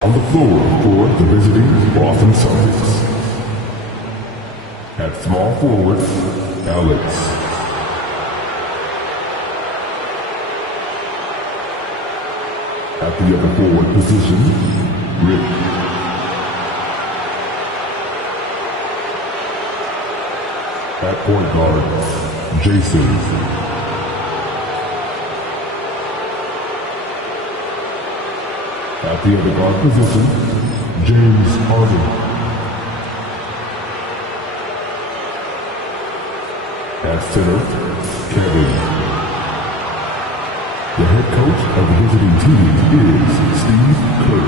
On the floor for the visiting Boston Celtics. At small forward, Alex. At the other forward position, Rick. At point guard, Jason. At the other guard position, James Harden. At center, Kevin. The head coach of the visiting team is Steve Kerr.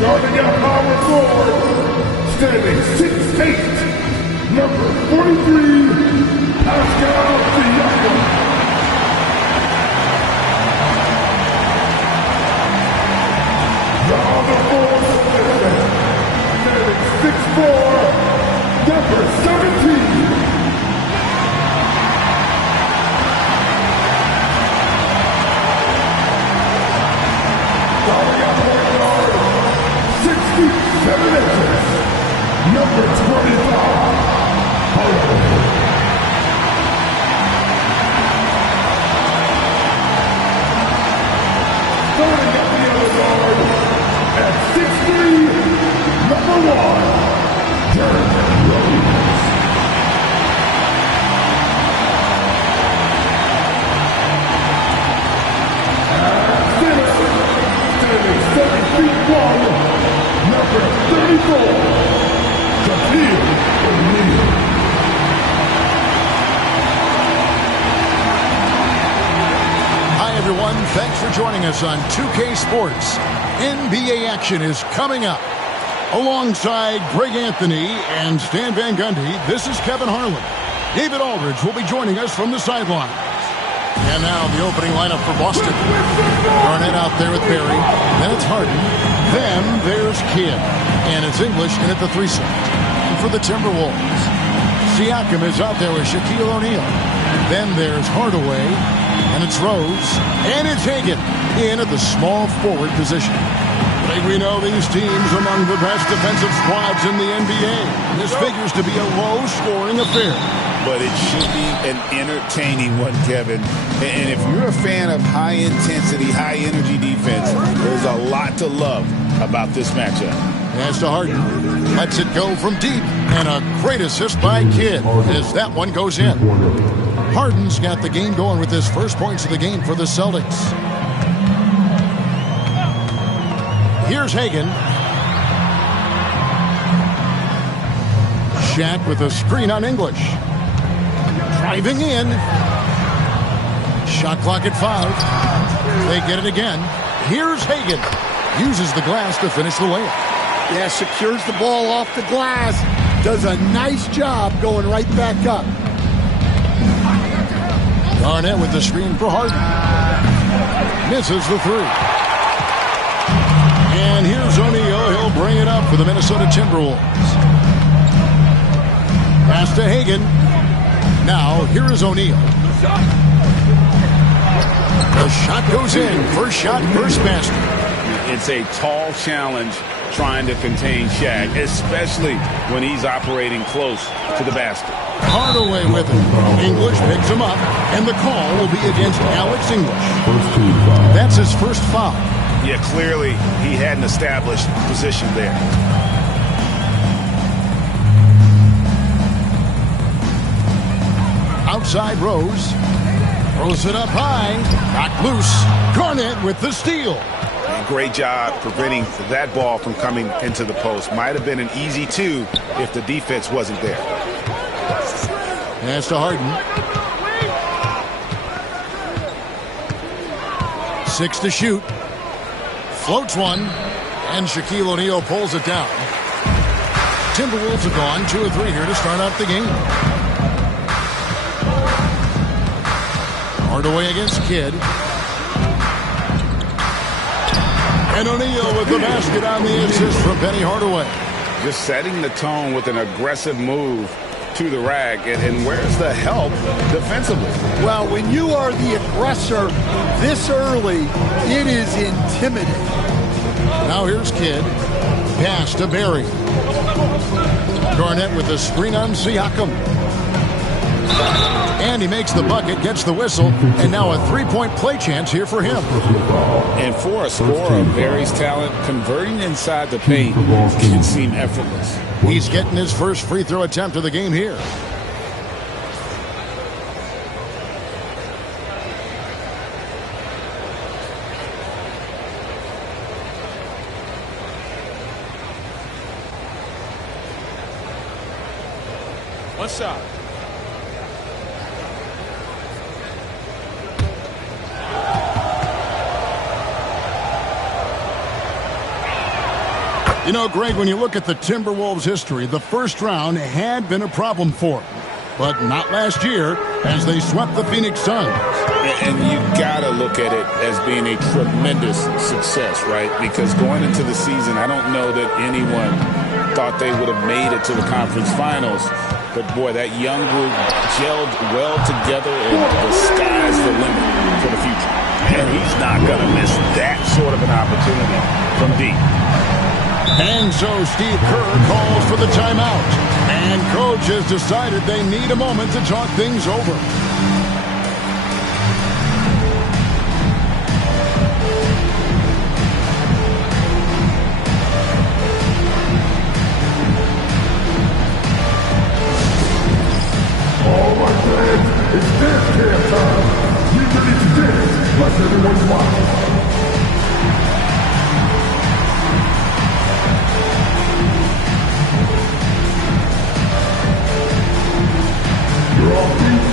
Guarding out power forward, standing 6'8", number 43, Pascal Siakam. Now the fourth position, standing 6'4", number 17. Guarding out point guard, 67 inches, number 25, Harden. Starting at the other guard, at 6'3", number 1, Derrick Rose. At center, standing 7 feet 1, number 34, Shaquille O'Neal. Hi, everyone. Thanks for joining us on 2K Sports. NBA action is coming up. Alongside Greg Anthony and Stan Van Gundy, this is Kevin Harlan. David Aldridge will be joining us from the sideline. And now the opening lineup for Boston. Garnett out there with Barry. Then it's Harden. Then there's Kidd. And it's English in at the 3 slot. And for the Timberwolves, Siakam is out there with Shaquille O'Neal. Then there's Hardaway. And it's Rose. And it's Hagan in at the small forward position. I think we know these teams among the best defensive squads in the NBA. This figures to be a low-scoring affair. But it should be an entertaining one, Kevin. And if you're a fan of high-intensity, high-energy defense, there's a lot to love about this matchup. As to Harden, lets it go from deep. And a great assist by Kidd as that one goes in. Harden's got the game going with his first points of the game for the Celtics. Here's Hagan. Shaq with a screen on English. Driving in. Shot clock at 5. They get it again. Here's Hagan. Uses the glass to finish the layup. Yeah, secures the ball off the glass. Does a nice job going right back up. Garnett with the screen for Harden. Misses the 3. And here's O'Neal. He'll bring it up for the Minnesota Timberwolves. Pass to Hagan. Now, here is O'Neal. The shot goes in. First shot, first basket. It's a tall challenge trying to contain Shaq, especially when he's operating close to the basket. Hardaway with him. English picks him up, and the call will be against Alex English. That's his first foul. Yeah, clearly he hadn't established position there. Outside Rose. Throws it up high. Back loose. Garnett with the steal. And great job preventing that ball from coming into the post. Might have been an easy 2 if the defense wasn't there. Pass to Harden. 6 to shoot. Floats one, and Shaquille O'Neal pulls it down. Timberwolves have gone 2 of 3 here to start out the game. Hardaway against Kidd. And O'Neal with the basket on the assist from Penny Hardaway. Just setting the tone with an aggressive move to the rack. And where's the help defensively? Well, when you are the aggressor this early, it is intimidating. Now here's Kidd. Pass to Barry. Garnett with the screen on Siakam. And he makes the bucket, gets the whistle, and now a 3-point play chance here for him. And for a scorer of Barry's talent, converting inside the paint can seem effortless. He's getting his first free throw attempt of the game here. One shot. You know, Greg, when you look at the Timberwolves' history, the first round had been a problem for them. But not last year, as they swept the Phoenix Suns. And you got to look at it as being a tremendous success, right? Because going into the season, I don't know that anyone thought they would have made it to the conference finals. But, boy, that young group gelled well together, and the sky's the limit for the future. And he's not going to miss that sort of an opportunity from deep. And so Steve Kerr calls for the timeout. And coach has decided they need a moment to talk things over. All my friends, it's dance camp time. Get ready to dance like everyone's watching. You're all beat.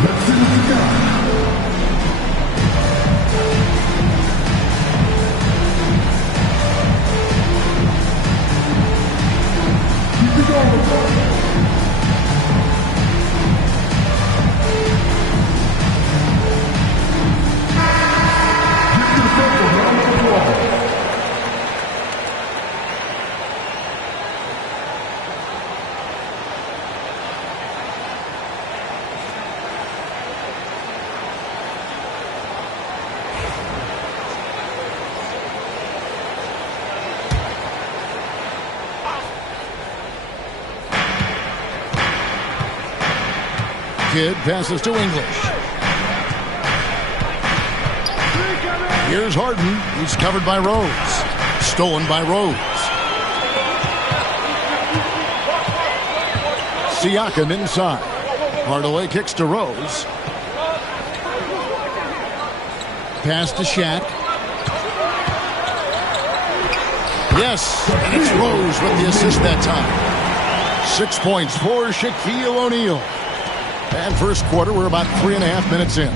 Let's see what you got. Kidd passes to English. Here's Harden. He's covered by Rose. Stolen by Rose. Siakam inside. Hardaway kicks to Rose. Pass to Shaq. Yes, and it's Rose with the assist that time. 6 points for Shaquille O'Neal. And first quarter, we're about 3.5 minutes in.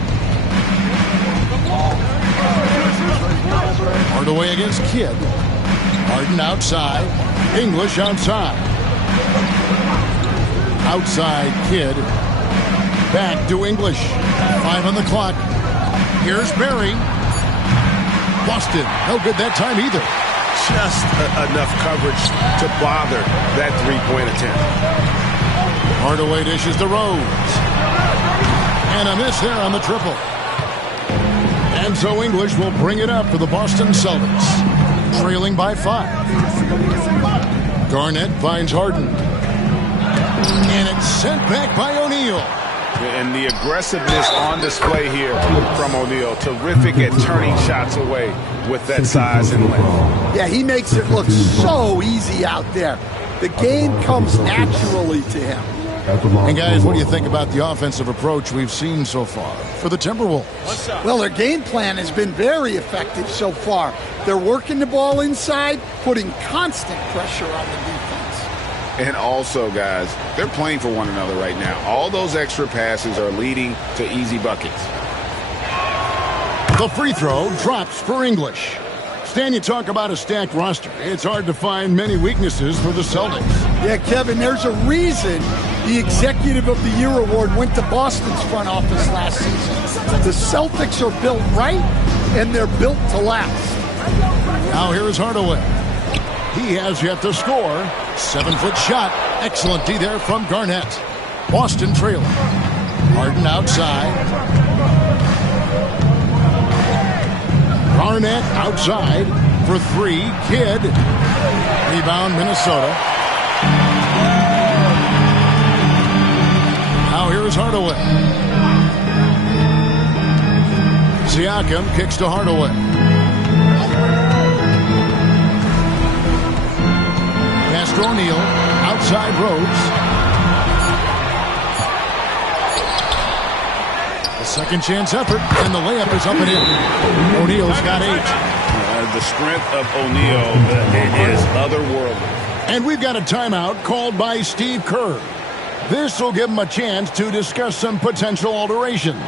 Hardaway against Kidd. Harden outside. English outside. Outside Kidd. Back to English. 5 on the clock. Here's Barry. Boston. No good that time either. Just enough coverage to bother that three-point attempt. Hardaway dishes to Rose. And a miss there on the triple. And so English will bring it up for the Boston Celtics. Trailing by 5. Garnett finds Harden. And it's sent back by O'Neal. And the aggressiveness on display here from O'Neal. Terrific at turning shots away with that size and length. Yeah, he makes it look so easy out there. The game comes naturally to him. And guys, what do you think about the offensive approach we've seen so far for the Timberwolves? Well, their game plan has been very effective so far. They're working the ball inside, putting constant pressure on the defense. And also, guys, they're playing for one another right now. All those extra passes are leading to easy buckets. The free throw drops for English. Stan, you talk about a stacked roster. It's hard to find many weaknesses for the Celtics. Yeah, Kevin, there's a reason the Executive of the Year award went to Boston's front office last season. The Celtics are built right, and they're built to last. Now here is Hardaway. He has yet to score. 7-foot shot. Excellent D there from Garnett. Boston trailing. Harden outside. Garnett outside for three. Kidd. Rebound Minnesota. Now here is Hardaway. Siakam kicks to Hardaway. Pass to O'Neal. Outside Rhodes. A second chance effort, and the layup is up and in. O'Neal's got 8. The strength of O'Neal is otherworldly. And we've got a timeout called by Steve Kerr. This will give him a chance to discuss some potential alterations.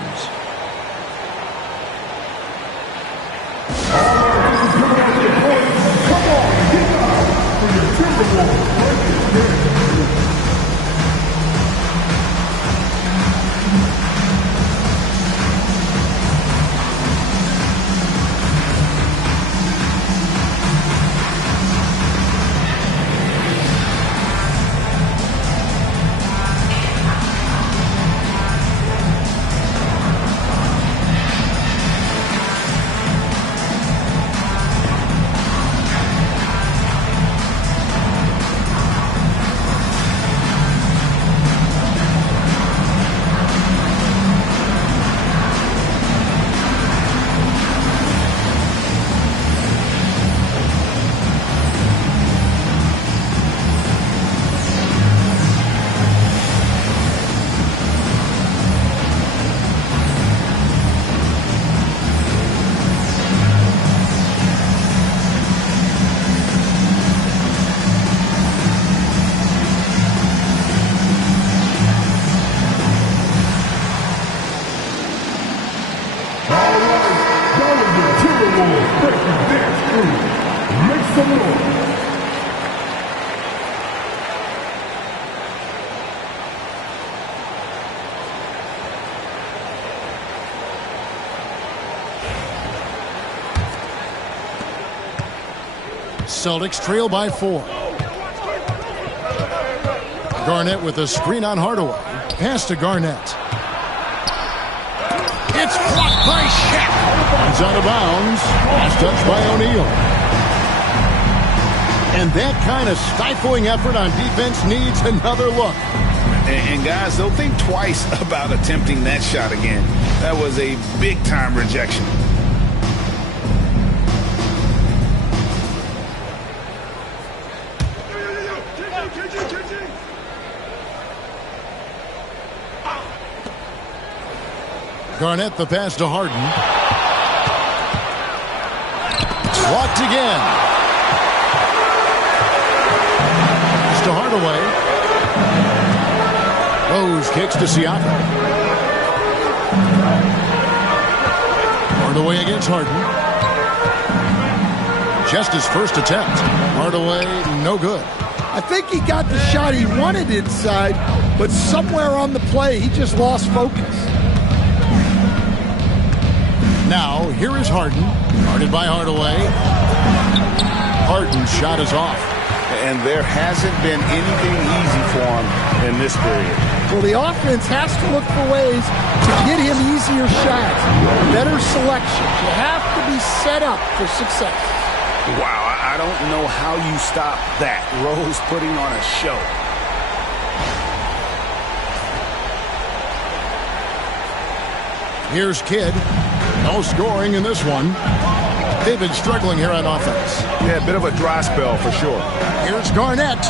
Celtics trail by 4. Garnett with a screen on Hardaway. Pass to Garnett. It's blocked by Shaq. It's out of bounds. Last touch by O'Neal. And that kind of stifling effort on defense needs another look. And guys, they'll think twice about attempting that shot again. That was a big-time rejection. Garnett the pass to Harden. Blocked again. Pass to Hardaway. Rose kicks to Siakam. Hardaway against Harden. Just his first attempt. Hardaway, no good. I think he got the shot he wanted inside, but somewhere on the play, he just lost focus. Now, here is Harden. Guarded by Hardaway. Harden's shot is off. And there hasn't been anything easy for him in this period. Well, the offense has to look for ways to get him easier shots. Better selection. You have to be set up for success. Wow, I don't know how you stop that. Rose putting on a show. Here's Kidd. No scoring in this one. They've been struggling here on offense. Yeah, a bit of a dry spell for sure. Here's Garnett.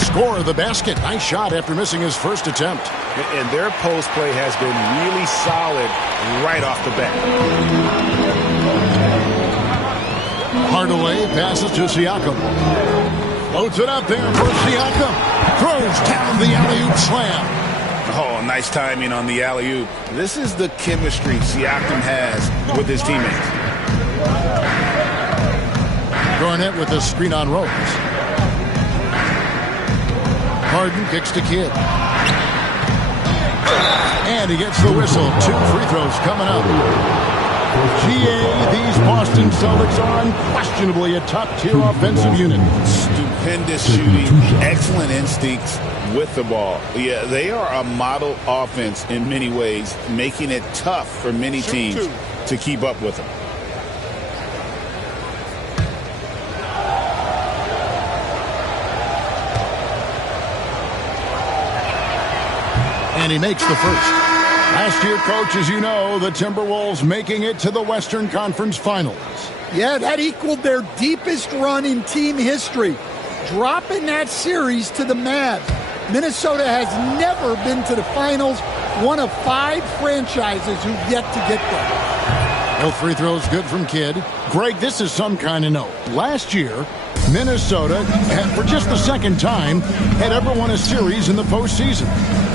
Score of the basket. Nice shot after missing his first attempt. And their post play has been really solid right off the bat. Hardaway passes to Siakam. Loads it up there for Siakam. Throws down the alley-oop slam. Oh, nice timing on the alley-oop. This is the chemistry Siakam has with his teammates. Garnett with the screen on Rose. Harden kicks to Kidd. And he gets the whistle. 2 free throws coming up. GA, these Boston Celtics are unquestionably a top-tier offensive unit. Stupendous shooting, excellent instincts with the ball. Yeah, they are a model offense in many ways, making it tough for many teams to keep up with them. And he makes the first. Last year, Coach, as you know, the Timberwolves making it to the Western Conference Finals. Yeah, that equaled their deepest run in team history, dropping that series to the Mavs. Minnesota has never been to the finals, one of 5 franchises who've yet to get there. Both free throws good from Kidd. Greg, this is some kind of note. Last year, Minnesota, for just the second time, had ever won a series in the postseason.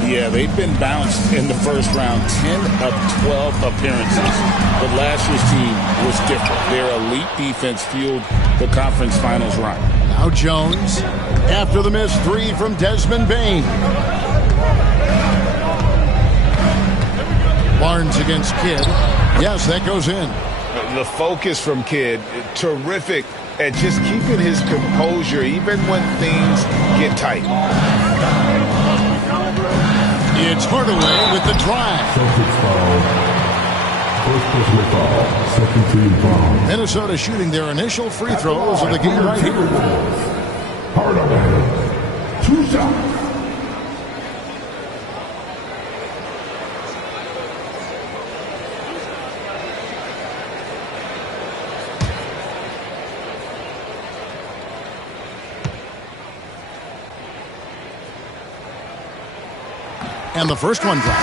Yeah, they've been bounced in the first round, 10 of 12 appearances. But last year's team was different. Their elite defense fueled the conference finals run. Now Jones, after the missed 3 from Desmond Bane. Barnes against Kidd. Yes, that goes in. The focus from Kidd, terrific at just keeping his composure even when things get tight. It's Hardaway with the drive. Celtics foul. First personal foul. Second team foul. Minnesota shooting their initial free throws of the game right here. Hardaway. 2 shots. And the first one drops.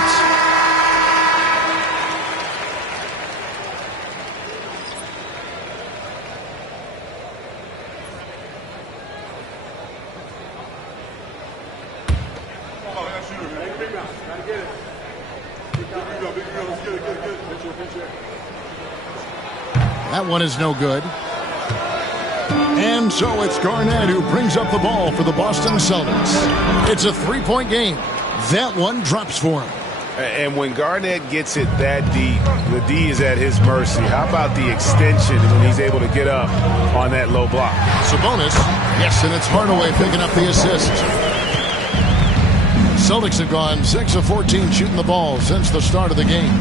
That one is no good. And so it's Garnett who brings up the ball for the Boston Celtics. It's a 3-point game. That one drops for him. And when Garnett gets it that deep, the D is at his mercy. How about the extension when he's able to get up on that low block? Sabonis. Yes, and it's Hardaway picking up the assist. Celtics have gone 6 of 14 shooting the ball since the start of the game.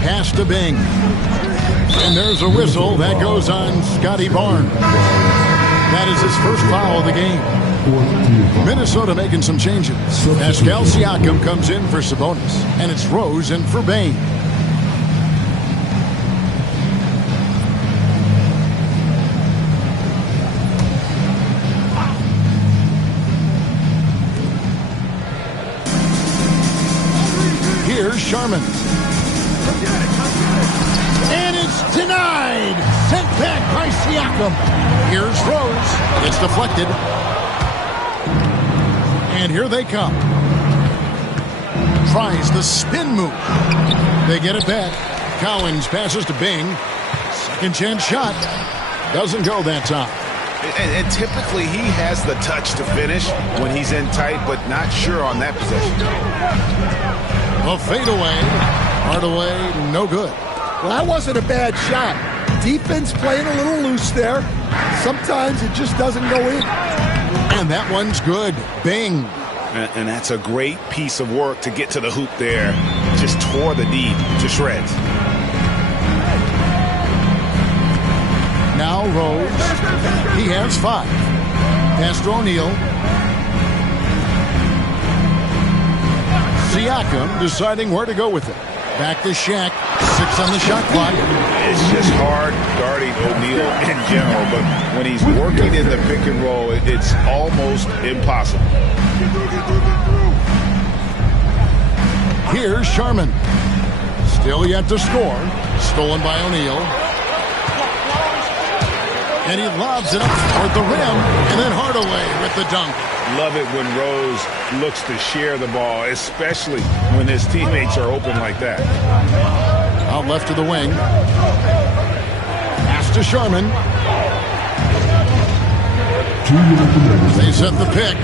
Pass to Bing. And there's a whistle. That goes on Scotty Barnes. That is his first foul of the game. Minnesota making some changes. Pascal Siakam comes in for Sabonis, and it's Rose in for Bane. Here's Sharman. And it's denied. Sent back by Siakam. Here's Rose. It's deflected. And here they come. Tries the spin move. They get it back. Collins passes to Bing. Second chance shot. Doesn't go that time. And typically he has the touch to finish when he's in tight, but not sure on that possession. A fadeaway. Hardaway, no good. Well, that wasn't a bad shot. Defense playing a little loose there. Sometimes it just doesn't go in. And that one's good. Bing. And that's a great piece of work to get to the hoop there. Just tore the D to shreds. Now Rose. He has 5. Pass to O'Neal. Siakam deciding where to go with it. Back to Shaq. 6 on the shot clock. It's just hard guarding O'Neal in general, but when he's working in the pick and roll, it's almost impossible. Here's Sharman. Still yet to score. Stolen by O'Neal. And he lobs it up toward the rim. And then Hardaway with the dunk. Love it when Rose looks to share the ball, especially when his teammates are open like that. Out left to the wing. Pass to Sharman. They set the pick.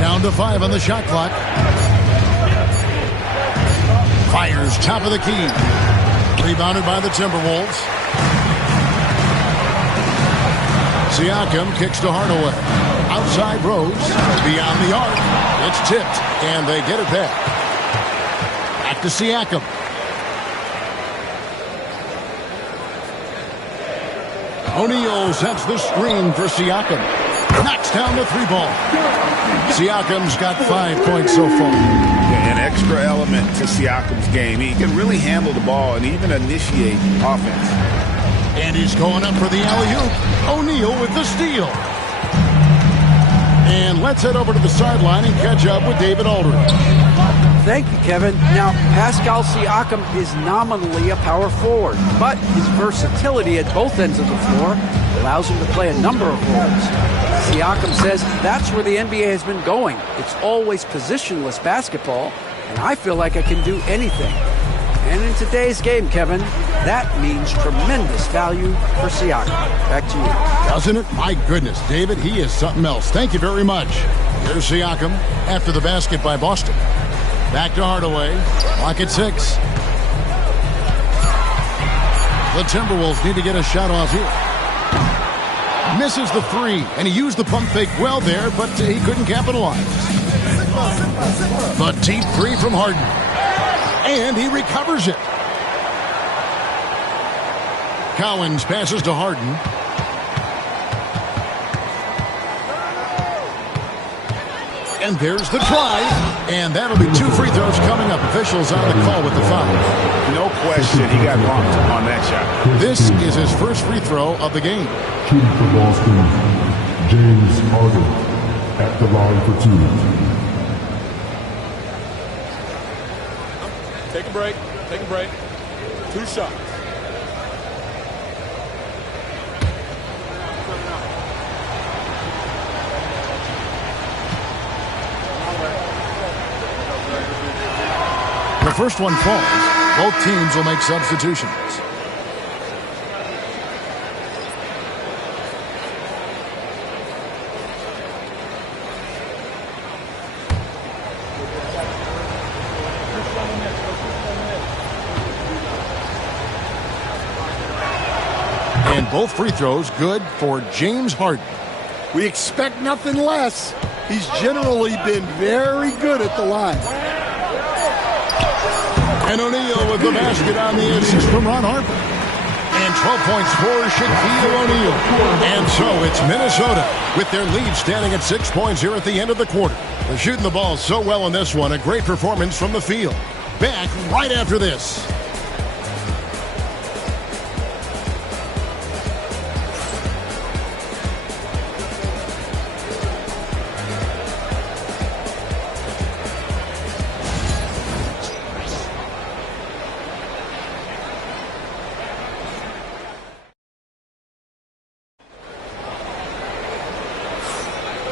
Down to 5 on the shot clock. Fires top of the key. Rebounded by the Timberwolves. Siakam kicks to Hardaway. Outside Rose. Beyond the arc. It's tipped. And they get it back. Back to Siakam. O'Neal sets the screen for Siakam. Knocks down the 3-ball. Siakam's got 5 points so far. An extra element to Siakam's game. He can really handle the ball and even initiate offense. And he's going up for the alley-oop. O'Neal with the steal. And let's head over to the sideline and catch up with David Aldridge. Thank you, Kevin. Now, Pascal Siakam is nominally a power forward, but his versatility at both ends of the floor allows him to play a number of roles. Siakam says that's where the NBA has been going. It's always positionless basketball, and I feel like I can do anything. And in today's game, Kevin, that means tremendous value for Siakam. Back to you. Doesn't it? My goodness, David, he is something else. Thank you very much. Here's Siakam after the basket by Boston. Back to Hardaway. Clock at 6. The Timberwolves need to get a shot off here. Misses the 3, and he used the pump fake well there, but he couldn't capitalize. The deep 3 from Harden. And he recovers it. Cowens passes to Harden. And there's the try. And that'll be 2 free throws coming up. Officials on the call with the foul. No question, he got bumped on that shot. This is his first free throw of the game. Shooting for Boston, James Harden at the line for 2. Take a break. Take a break. 2 shots. The first one falls. Both teams will make substitutions. And both free throws good for James Harden. We expect nothing less. He's generally been very good at the line. And O'Neal with the basket on the assist from Ron Harper. And 12 points for Shaquille O'Neal. And so it's Minnesota with their lead standing at 6 points here at the end of the quarter. They're shooting the ball so well in this one. A great performance from the field. Back right after this.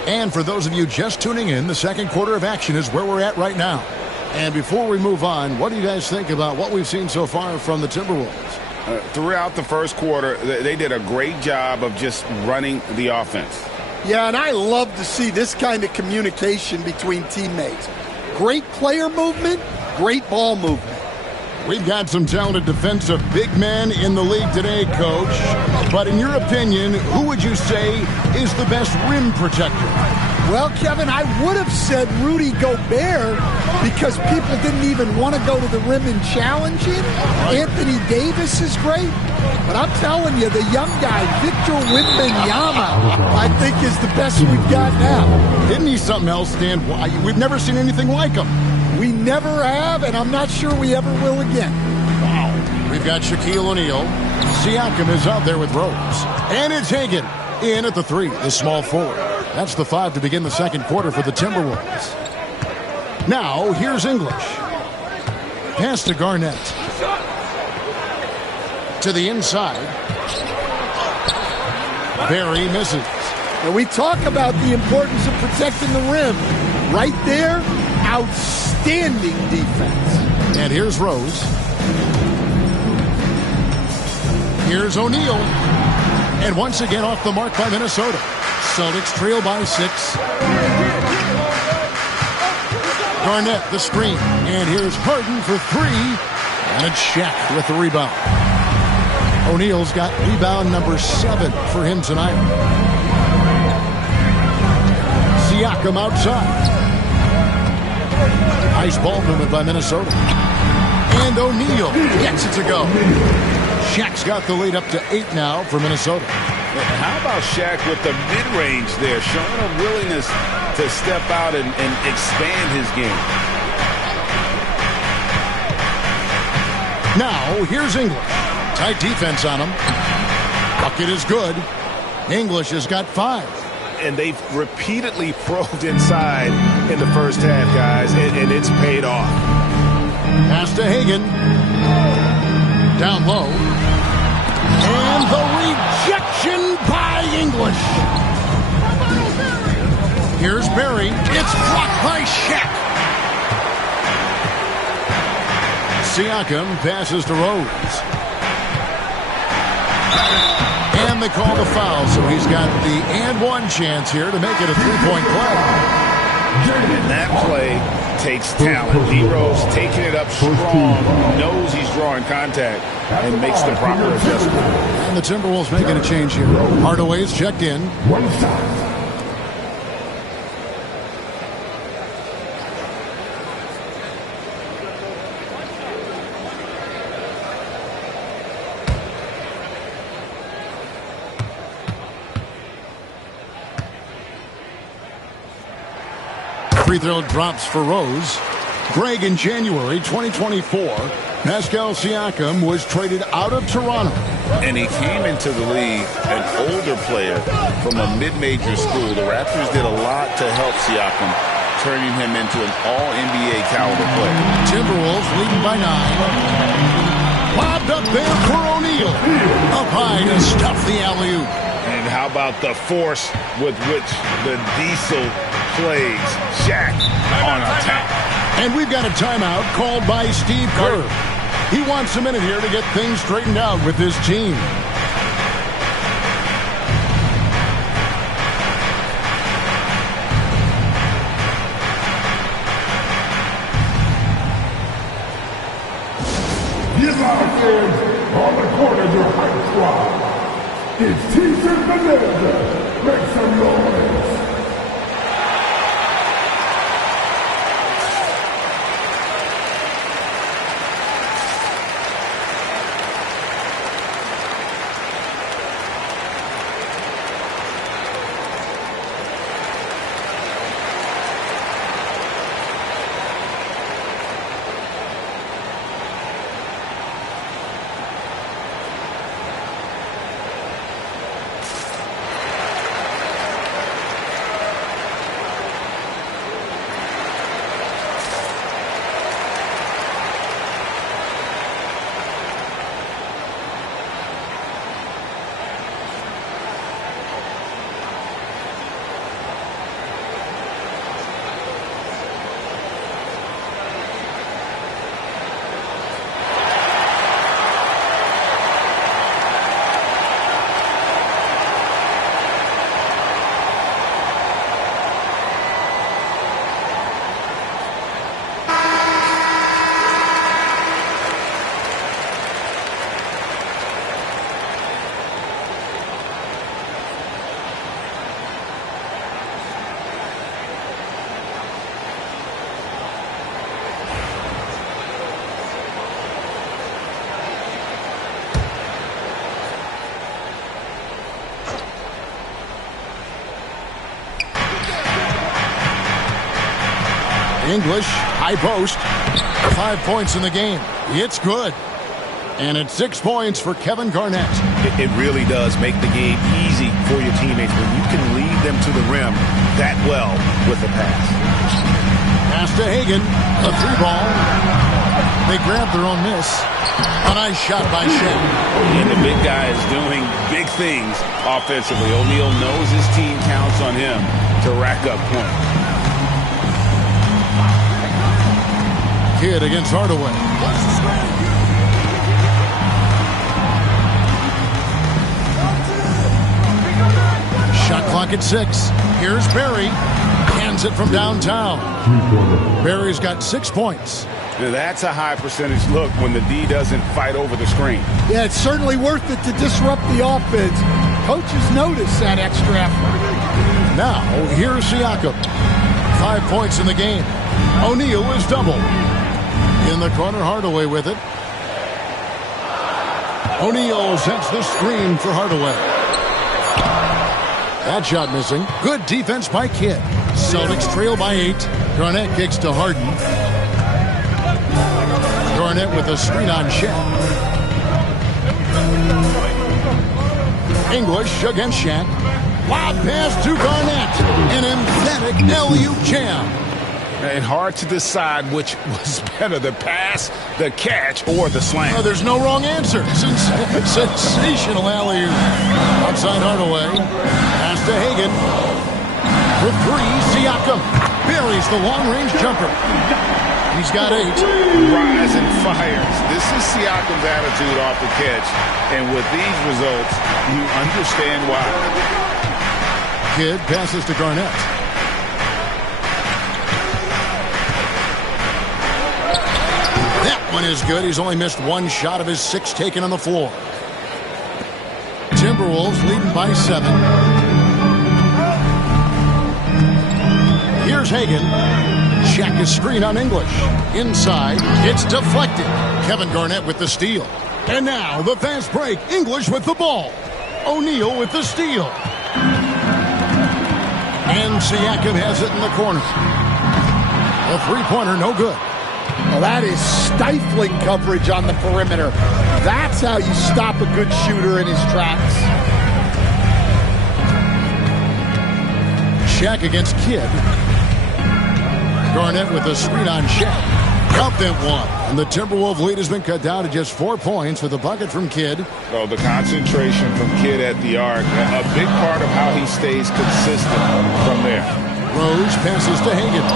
And for those of you just tuning in, the second quarter of action is where we're at right now. And before we move on, what do you guys think about what we've seen so far from the Timberwolves? Throughout the first quarter, they did a great job of just running the offense. Yeah, and I love to see this kind of communication between teammates. Great player movement, great ball movement. We've got some talented defensive big men in the league today, Coach. But in your opinion, who would you say is the best rim protector? Well, Kevin, I would have said Rudy Gobert because people didn't even want to go to the rim and challenge him. Right. Anthony Davis is great. But I'm telling you, the young guy, Victor Wembanyama, I think is the best we've got now. Isn't he something else, Dan? We've never seen anything like him. We never have, and I'm not sure we ever will again. Wow. We've got Shaquille O'Neal. Siakam is out there with Rose. And it's Hagan in at the 3, the small forward. That's the 5 to begin the second quarter for the Timberwolves. Now, here's English. Pass to Garnett. To the inside. Barry misses. And we talk about the importance of protecting the rim. Right there, outstanding defense. And here's Rose. Here's O'Neal. And once again off the mark by Minnesota. Celtics trail by 6. Garnett the screen. And here's Harden for 3. And it's Shaq with the rebound. O'Neal's got rebound number 7 for him tonight. Siakam outside. Nice ball movement by Minnesota. And O'Neal gets it to go. Shaq's got the lead up to 8 now for Minnesota. How about Shaq with the mid-range there, showing a willingness to step out and expand his game. Now, here's English. Tight defense on him. Bucket is good. English has got 5. And they've repeatedly probed inside in the first half, guys, and it's paid off. Pass to Hagan. Down low. And the rejection by English. Here's Barry. It's blocked by Shaq. Siakam passes to Rose. And they call the foul, so he's got the and one chance here to make it a 3-point play. And that play takes talent. D-Rose taking it up strong, knows he's drawing contact, and makes the proper adjustment. And the Timberwolves making a change here. Hardaway's checked in. One side. Free throw drops for Rose. Greg, in January 2024, Pascal Siakam was traded out of Toronto. And he came into the league an older player from a mid-major school. The Raptors did a lot to help Siakam, turning him into an all-NBA caliber player. Timberwolves leading by 9. Lobbed up there for O'Neal. Up high to stuff the alley-oop. And how about the force with which the Diesel plays Shaq on attack? And we've got a timeout called by Steve Kerr. He wants a minute here to get things straightened out with his team. Give our fans on the corner your hype squad. It's T-shirt Bonanza. Make some noise. English, high post. 5 points in the game. It's good. And it's 6 points for Kevin Garnett. It really does make the game easy for your teammates when you can lead them to the rim that well with a pass. Pass to Hagan. A 3 ball. They grab their own miss. A nice shot by Shaq. And the big guy is doing big things offensively. O'Neal knows his team counts on him to rack up points. Kidd against Hardaway. Shot clock at 6. Here's Barry. Hands it from downtown. Barry's got 6 points. Now that's a high percentage look when the D doesn't fight over the screen. Yeah, it's certainly worth it to disrupt the offense. Coaches notice that extra effort. Now, here's Siakam. 5 points in the game. O'Neal is double. In the corner, Hardaway with it. O'Neal sets the screen for Hardaway. That shot missing. Good defense by Kidd. Celtics trail by 8. Garnett kicks to Harden. Garnett with a screen on Shaq. English against Shaq. Lob pass to Garnett. An emphatic alley-oop jam. And hard to decide which was better, the pass, the catch, or the slam. Oh, there's no wrong answer. Sensational alley-oop. Outside Hardaway. Pass to Hagan. For 3, Siakam. Buries the long-range jumper. He's got 8. Rise and fires. This is Siakam's attitude off the catch. And with these results, you understand why. Kidd passes to Garnett. That one is good. He's only missed 1 shot of his 6 taken on the floor. Timberwolves leading by 7. Here's Hagan. Shaq is screen on English. Inside, it's deflected. Kevin Garnett with the steal. And now the fast break. English with the ball. O'Neal with the steal. And Siakam has it in the corner. A 3-pointer, no good. Well, that is stifling coverage on the perimeter. That's how you stop a good shooter in his tracks. Shaq against Kidd. Garnett with a screen on Shaq. Up that one. And the Timberwolves lead has been cut down to just 4 points with a bucket from Kidd. Oh, the concentration from Kidd at the arc, a big part of how he stays consistent from there. Rose passes to Hagan.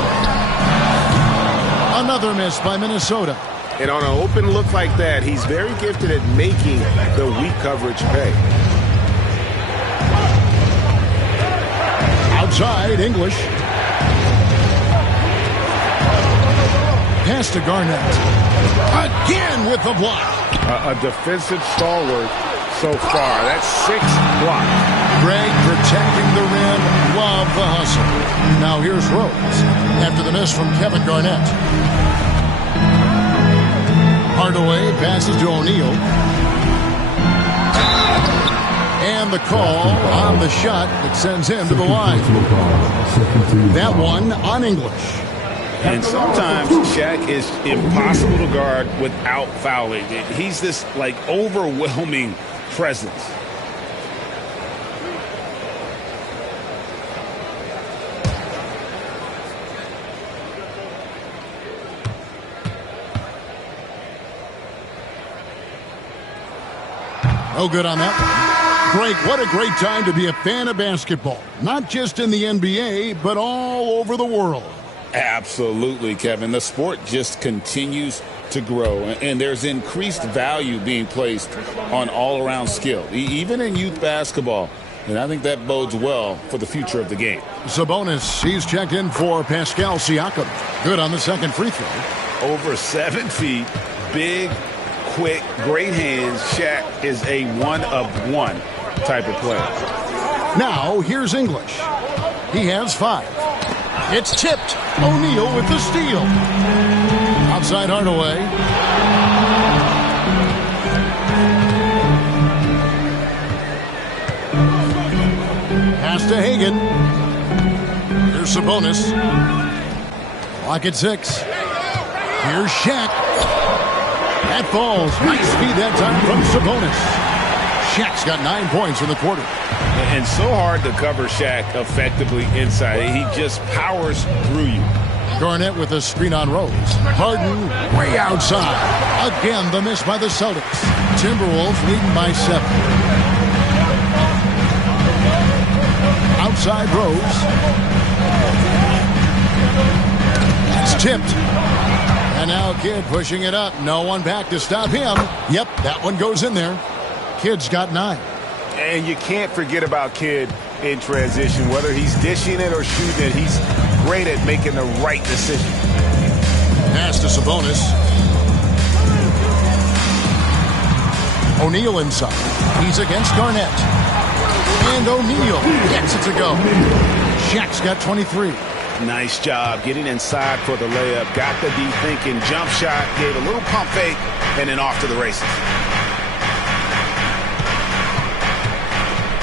Another miss by Minnesota. And on an open look like that, he's very gifted at making the weak coverage pay. Outside, English. Pass to Garnett. Again with the block. A defensive stalwart so far. That's 6 blocks. Greg protecting the rim. Love the hustle. Now here's Rose. After the miss from Kevin Garnett. Hardaway passes to O'Neal. And the call on the shot that sends him to the line. That one on English. And sometimes Shaq is impossible to guard without fouling. He's this, like, overwhelming presence. No good on that one. Greg, what a great time to be a fan of basketball. Not just in the NBA, but all over the world. Absolutely, Kevin. The sport just continues to grow, and there's increased value being placed on all-around skill, even in youth basketball. And I think that bodes well for the future of the game. Sabonis, he's checked in for Pascal Siakam. Good on the second free throw. Over 7 feet, big, quick, great hands. Shaq is a one-of-one type of player. Now, here's English. He has 5. It's tipped. O'Neal with the steal. Outside Hardaway. Pass to Hagan. Here's Sabonis. Clock at 6. Here's Shaq. That falls. Nice speed that time from Sabonis. Shaq's got 9 points in the quarter. And so hard to cover Shaq effectively inside. He just powers through you. Garnett with a screen on Rose. Harden way outside. Again, the miss by the Celtics. Timberwolves leading by 7. Outside Rose. It's tipped. And now Kidd pushing it up. No one back to stop him. Yep, that one goes in there. Kidd's got 9. And you can't forget about Kidd in transition. Whether he's dishing it or shooting it, he's great at making the right decision. Pass to Sabonis. O'Neal inside. He's against Garnett. And O'Neal gets it to go. Shaq's got 23. Nice job getting inside for the layup. Got the D thinking. Jump shot. Gave a little pump fake. And then off to the races.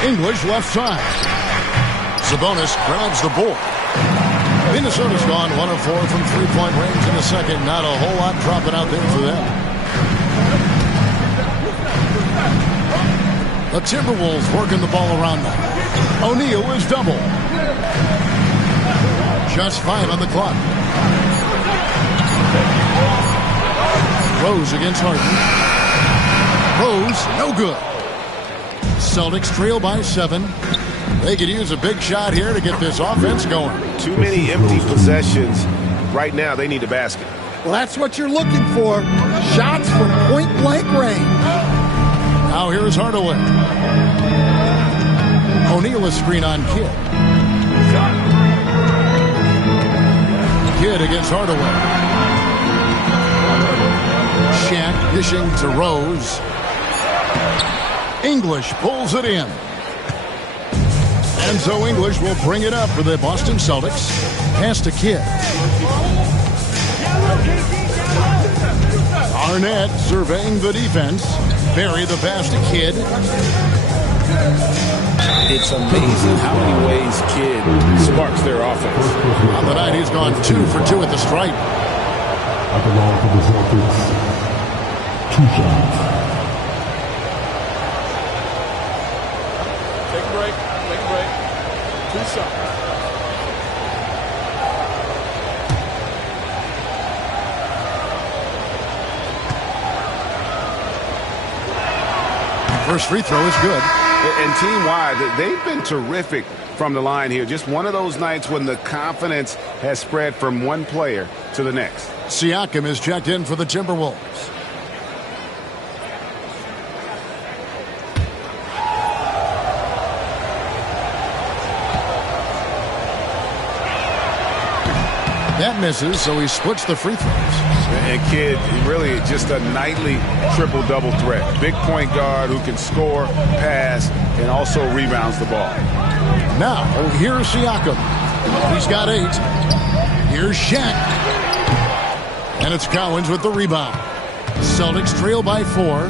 English left side. Sabonis grabs the board. Minnesota's gone 1 of 4 from three-point range in the second. Not a whole lot dropping out there for them. The Timberwolves working the ball around now. O'Neal is double. Just 5 on the clock. Rose against Harden. Rose, no good. Celtics trail by 7. They could use a big shot here to get this offense going. Too many empty possessions. Right now, they need a basket. Well, that's what you're looking for. Shots from point-blank range. Now here's Hardaway. O'Neal a screen on Kidd. Kidd against Hardaway. Shaq dishing to Rose. English pulls it in. And so English will bring it up for the Boston Celtics. Pass to Kidd. Arnett surveying the defense. Bury the pass to Kidd. It's amazing how many ways Kidd sparks their offense. On the night, he's gone 2 for 2 at the stripe. I belong to the Celtics. 2 shots. Take a break. Take a break. 2 shots. First free throw is good. And team-wide, they've been terrific from the line here. Just one of those nights when the confidence has spread from one player to the next. Siakam is checked in for the Timberwolves. That misses, so he splits the free throws. And Kidd, really just a nightly triple-double threat. Big point guard who can score, pass, and also rebounds the ball. Now, here's Siakam. He's got 8. Here's Shaq. And it's Cowens with the rebound. Celtics trail by 4.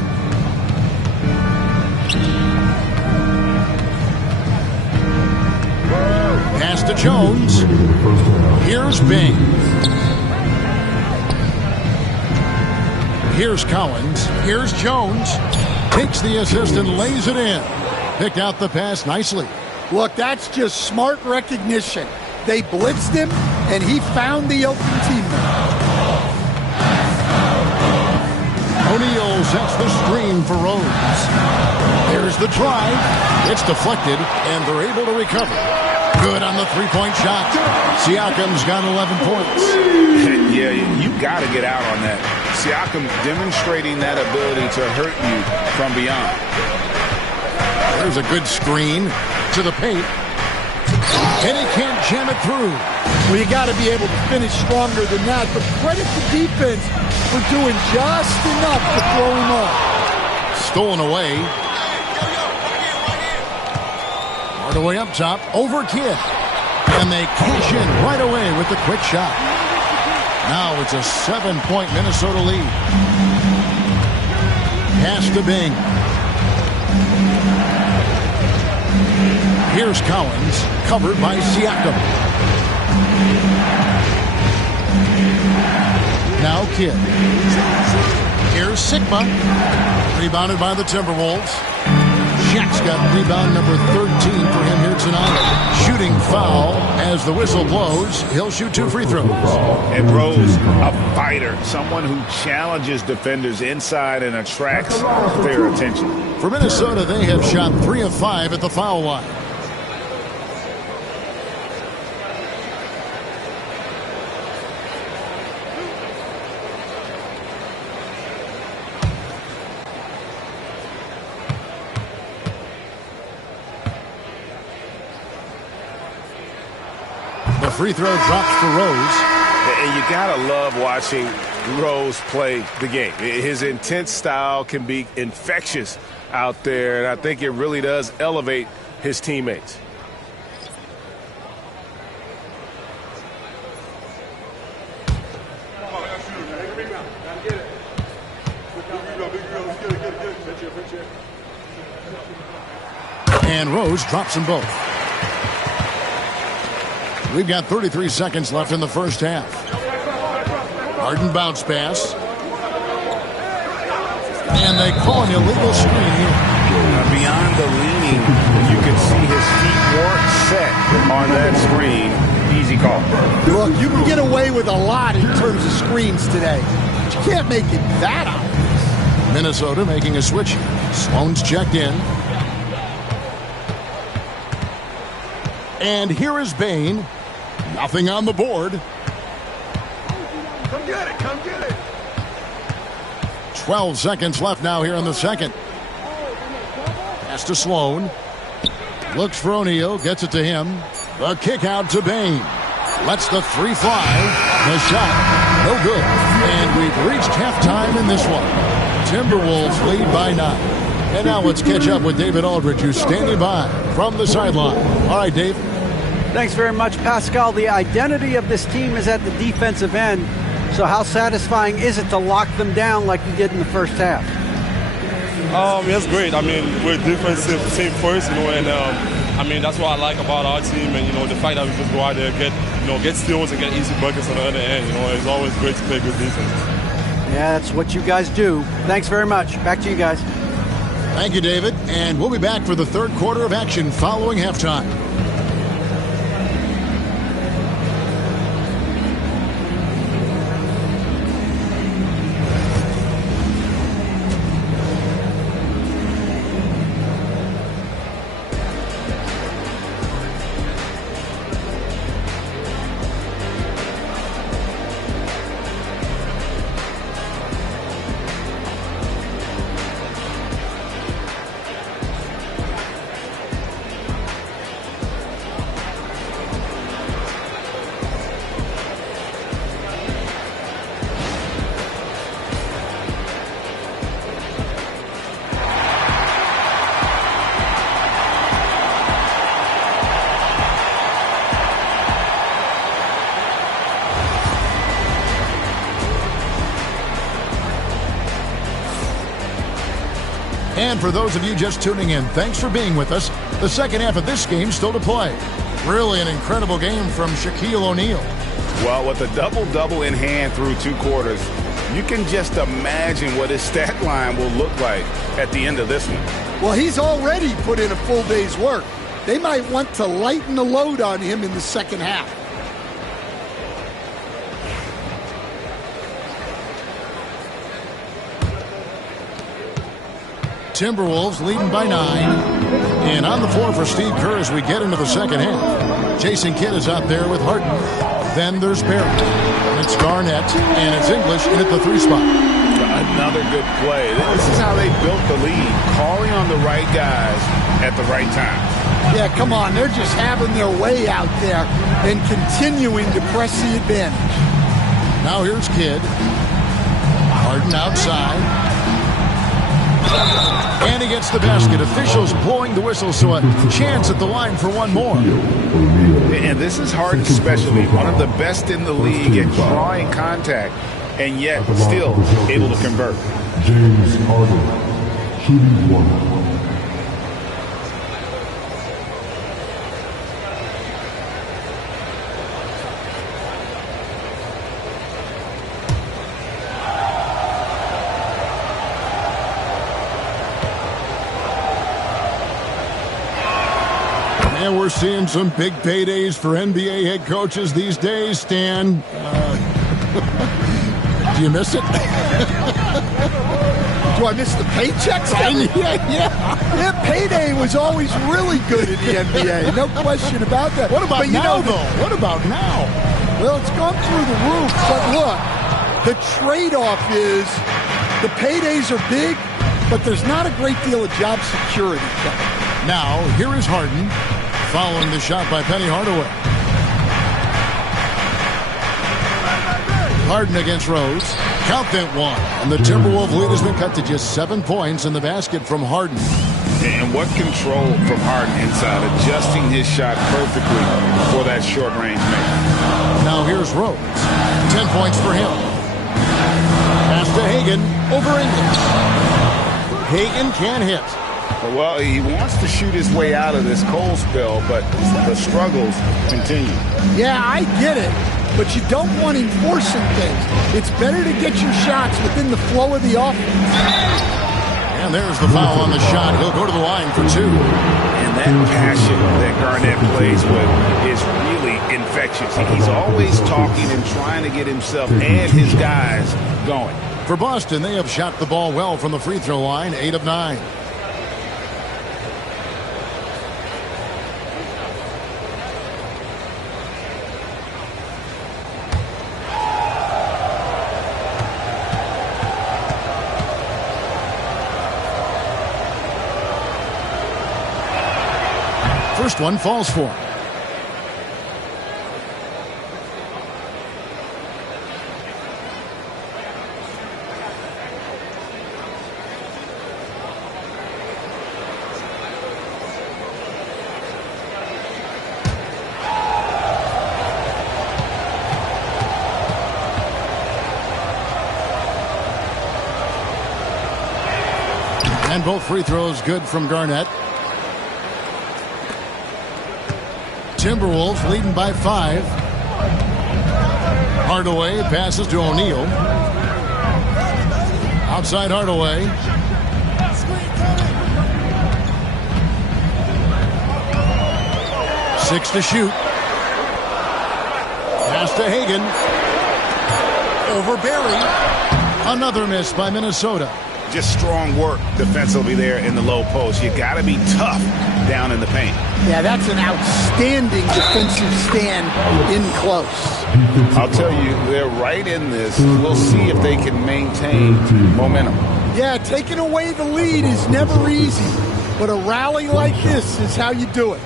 Pass to Jones. Here's Bing. Here's Cowens. Here's Jones. Takes the assist and lays it in. Picked out the pass nicely. Look, that's just smart recognition. They blitzed him, and he found the open teammate. O'Neal sets the screen for Rose. There's the drive. It's deflected, and they're able to recover. Good on the three-point shot. Siakam's got 11 points. Yeah, you got to get out on that. Siakam demonstrating that ability to hurt you from beyond. There's a good screen to the paint. And he can't jam it through. Well, you got to be able to finish stronger than that, but credit the defense for doing just enough to throw him off. Stolen away. Hardaway up top, over Kidd. And they cash in right away with the quick shot. Now it's a 7-point Minnesota lead. Pass to Bing. Here's Cowens, covered by Siakam. Now Kidd. Here's Sigma, rebounded by the Timberwolves. Shaq's got rebound number 13 for him here an island shooting foul as the whistle blows. He'll shoot 2 free throws. And Rose, a fighter, someone who challenges defenders inside and attracts their attention. For Minnesota, they have shot 3 of 5 at the foul line. The free throw drops for Rose. And you gotta love watching Rose play the game. His intense style can be infectious out there, and I think it really does elevate his teammates. And Rose drops them both. We've got 33 seconds left in the first half. Harden bounce pass. And they call an illegal screen here. Beyond the leaning, you can see his feet weren't set on that screen. Easy call. Look, you can get away with a lot in terms of screens today. But you can't make it that obvious. Minnesota making a switch. Sloan's checked in. And here is Bain. Nothing on the board. Come get it. Come get it. 12 seconds left now here in the second. Pass to Sloan. Looks for O'Neal. Gets it to him. The kick out to Bain. Lets the 3 fly. The shot. No good. And we've reached halftime in this one. Timberwolves lead by 9. And now let's catch up with David Aldridge, who's standing by from the sideline. All right, Dave. Thanks very much, Pascal. The identity of this team is at the defensive end. So how satisfying is it to lock them down like you did in the first half? It's great. I mean, we're a defensive team first, and I mean, that's what I like about our team, and the fact that we just go out there and get steals and get easy buckets on the other end. It's always great to play good defense. Yeah, that's what you guys do. Thanks very much. Back to you guys. Thank you, David. And we'll be back for the third quarter of action following halftime. And for those of you just tuning in, thanks for being with us. The second half of this game still to play. Really an incredible game from Shaquille O'Neal. Well, with a double-double in hand through 2 quarters, you can just imagine what his stat line will look like at the end of this one. Well, he's already put in a full day's work. They might want to lighten the load on him in the second half. Timberwolves leading by 9. And on the floor for Steve Kerr as we get into the second half. Jason Kidd is out there with Harden. Then there's Barrett. And it's Garnett. And it's English in at the 3 spot. Another good play. This is how they built the lead. Calling on the right guys at the right time. Yeah, come on. They're just having their way out there and continuing to press the advantage. Now here's Kidd. Harden outside. And he gets the basket. Officials blowing the whistle, so a chance at the line for one more. And this is Harden's specialty. One of the best in the league at drawing contact, and yet still able to convert. James Harden, shooting 1. And we're seeing some big paydays for NBA head coaches these days, Stan. Do you miss it? Do I miss the paychecks? Yeah, payday was always really good in the NBA. No question about that. What about now, though? What about now? Well, it's gone through the roof. But look, the trade-off is the paydays are big, but there's not a great deal of job security. Now, here is Harden following the shot by Penny Hardaway. Harden against Rose. Count that one. And the Timberwolves lead has been cut to just 7 points in the basket from Harden. And what control from Harden inside, adjusting his shot perfectly for that short-range make. Now here's Rose. 10 points for him. Pass to Hagan over English. Hagan can't hit. Well, he wants to shoot his way out of this cold spell, but the struggles continue. Yeah, I get it. But you don't want him forcing things. It's better to get your shots within the flow of the offense. And there's the foul on the shot. He'll go to the line for 2. And that passion that Garnett plays with is really infectious. He's always talking and trying to get himself and his guys going. For Boston, they have shot the ball well from the free throw line, 8 of 9. First one falls for him. And both free throws good from Garnett. Timberwolves leading by 5. Hardaway passes to O'Neal. Outside Hardaway. Six to shoot. Pass to Hagan. Over Barry. Another miss by Minnesota. Just strong work defensively there in the low post. You got to be tough down in the paint. Yeah, that's an outstanding defensive stand in close. I'll tell you, they're right in this. We'll see if they can maintain momentum. Yeah, taking away the lead is never easy, but a rally like this is how you do it.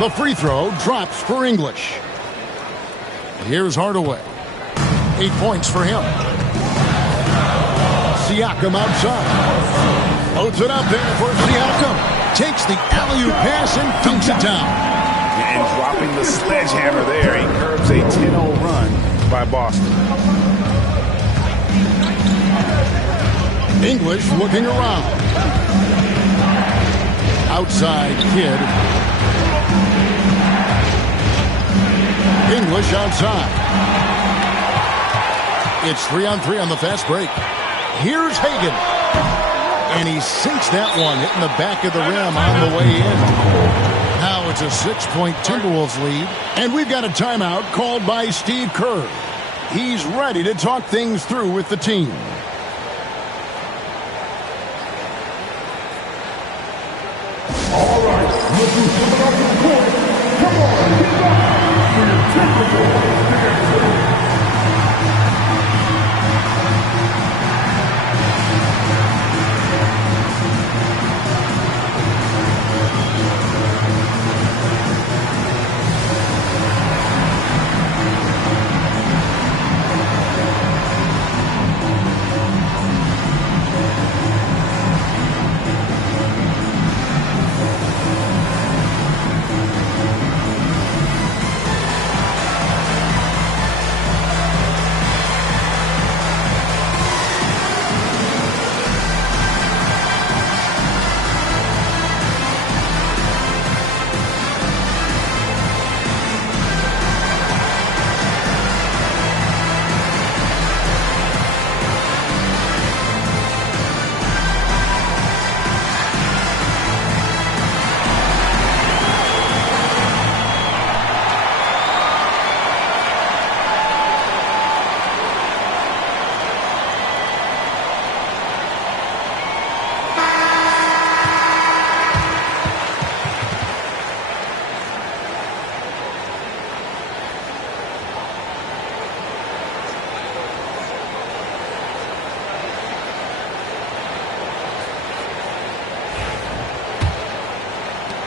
The free throw drops for English. Here's Hardaway. 8 points for him. Siakam outside. Loads it up there for Siakam. Takes the alley-oop pass and dunks it down. And dropping the sledgehammer there, he curbs a 10-0 run by Boston. English looking around. Outside Kidd. English outside. It's 3-on-3 on the fast break. Here's Hagan. And he sinks that one, hitting the back of the rim on the way in. Now it's a 6-point Timberwolves lead. And we've got a timeout called by Steve Kerr. He's ready to talk things through with the team. All right, let's do something off the court. Come on, get back for your Timberwolves dance.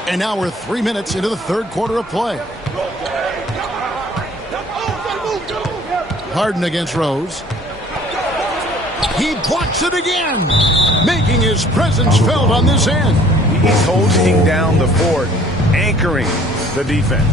And now we're 3 minutes into the third quarter of play. Harden against Rose. He blocks it again, making his presence felt on this end. He's holding down the fort, anchoring the defense.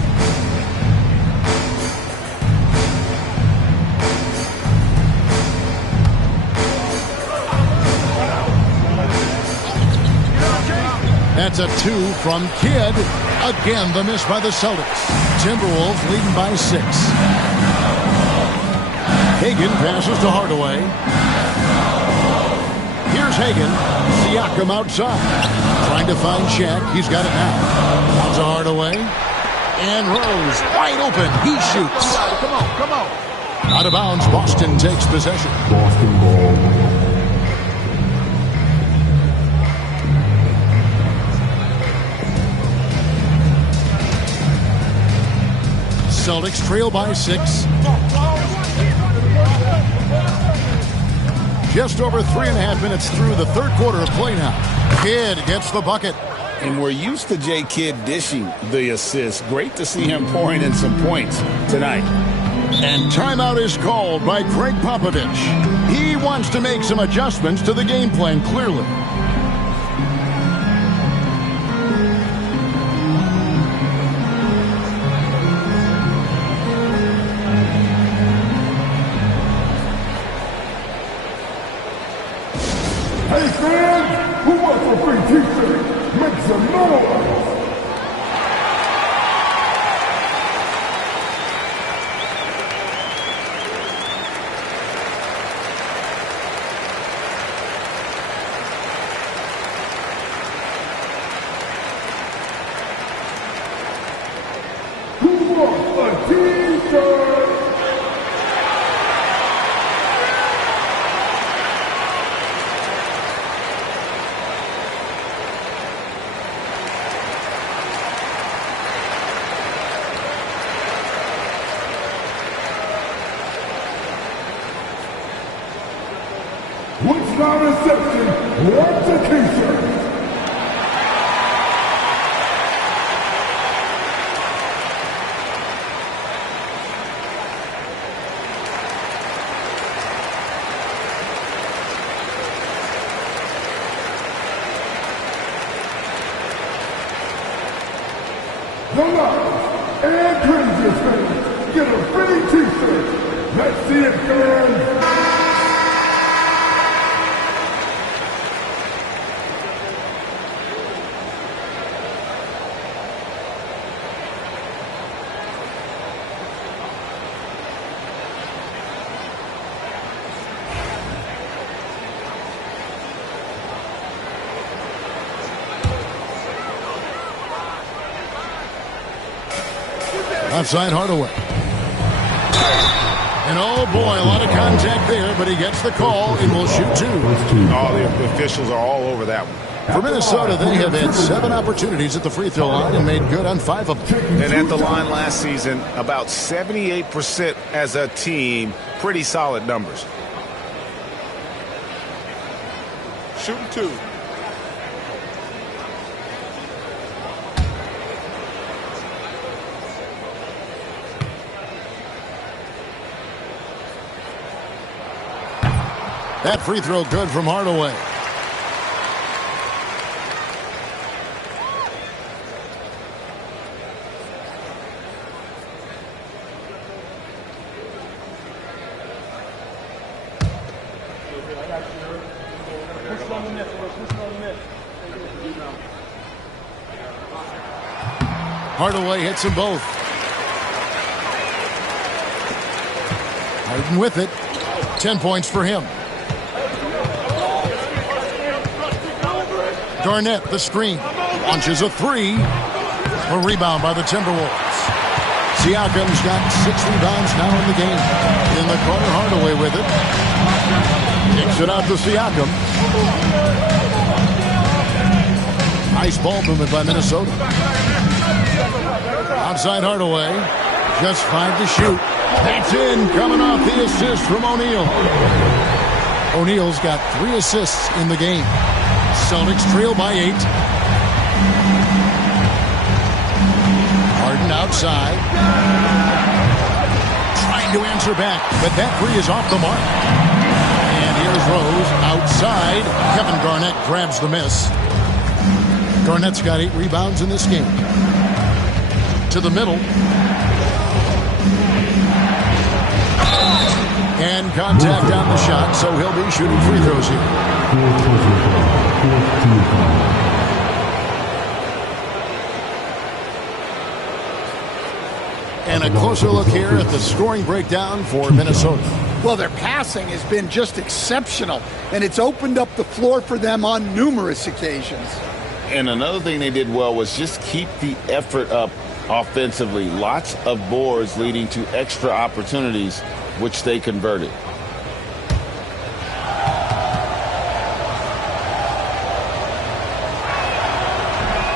That's a 2 from Kidd. Again, the miss by the Celtics. Timberwolves leading by 6. Hagan passes to Hardaway. Here's Hagan. Siakam outside. Trying to find Shaq. He's got it now. Out to Hardaway. And Rose wide open. He shoots. Come on, come on. Out of bounds. Boston takes possession. Boston ball. Celtics trail by 6. Just over 3.5 minutes through the third quarter of play now. Kidd gets the bucket. And we're used to J. Kidd dishing the assist. Great to see him pouring in some points tonight. And timeout is called by Craig Popovich. He wants to make some adjustments to the game plan, clearly. Hey fans, who wants a free t-shirt? Make some noise! Who wants a t-shirt? Which non-reception wants a t-shirt? The Lions and Rangers fans get a free t-shirt. Let's see it, fans. Outside Hardaway. And oh boy, a lot of contact there, but he gets the call and will shoot 2. All the officials are all over that one. For Minnesota, they have had 7 opportunities at the free throw line and made good on 5 of them. And at the line last season, about 78% as a team. Pretty solid numbers. Shooting 2. That free throw good from Hardaway. Hardaway hits them both. Harden with it. 10 points for him. Garnett, the screen. Launches a 3. A rebound by the Timberwolves. Siakam's got 6 rebounds now in the game. In the corner, Hardaway with it. Kicks it out to Siakam. Nice ball movement by Minnesota. Outside Hardaway. Just 5 to shoot. That's in, coming off the assist from O'Neal. O'Neal's got 3 assists in the game. Celtics trail by 8. Harden outside. Trying to answer back, but that three is off the mark. And here's Rose outside. Kevin Garnett grabs the miss. Garnett's got 8 rebounds in this game. To the middle. And contact on the shot, so he'll be shooting free throws here. And a closer look here at the scoring breakdown for Minnesota. Well, their passing has been just exceptional, and it's opened up the floor for them on numerous occasions. And another thing they did well was just keep the effort up offensively. Lots of boards leading to extra opportunities, which they converted.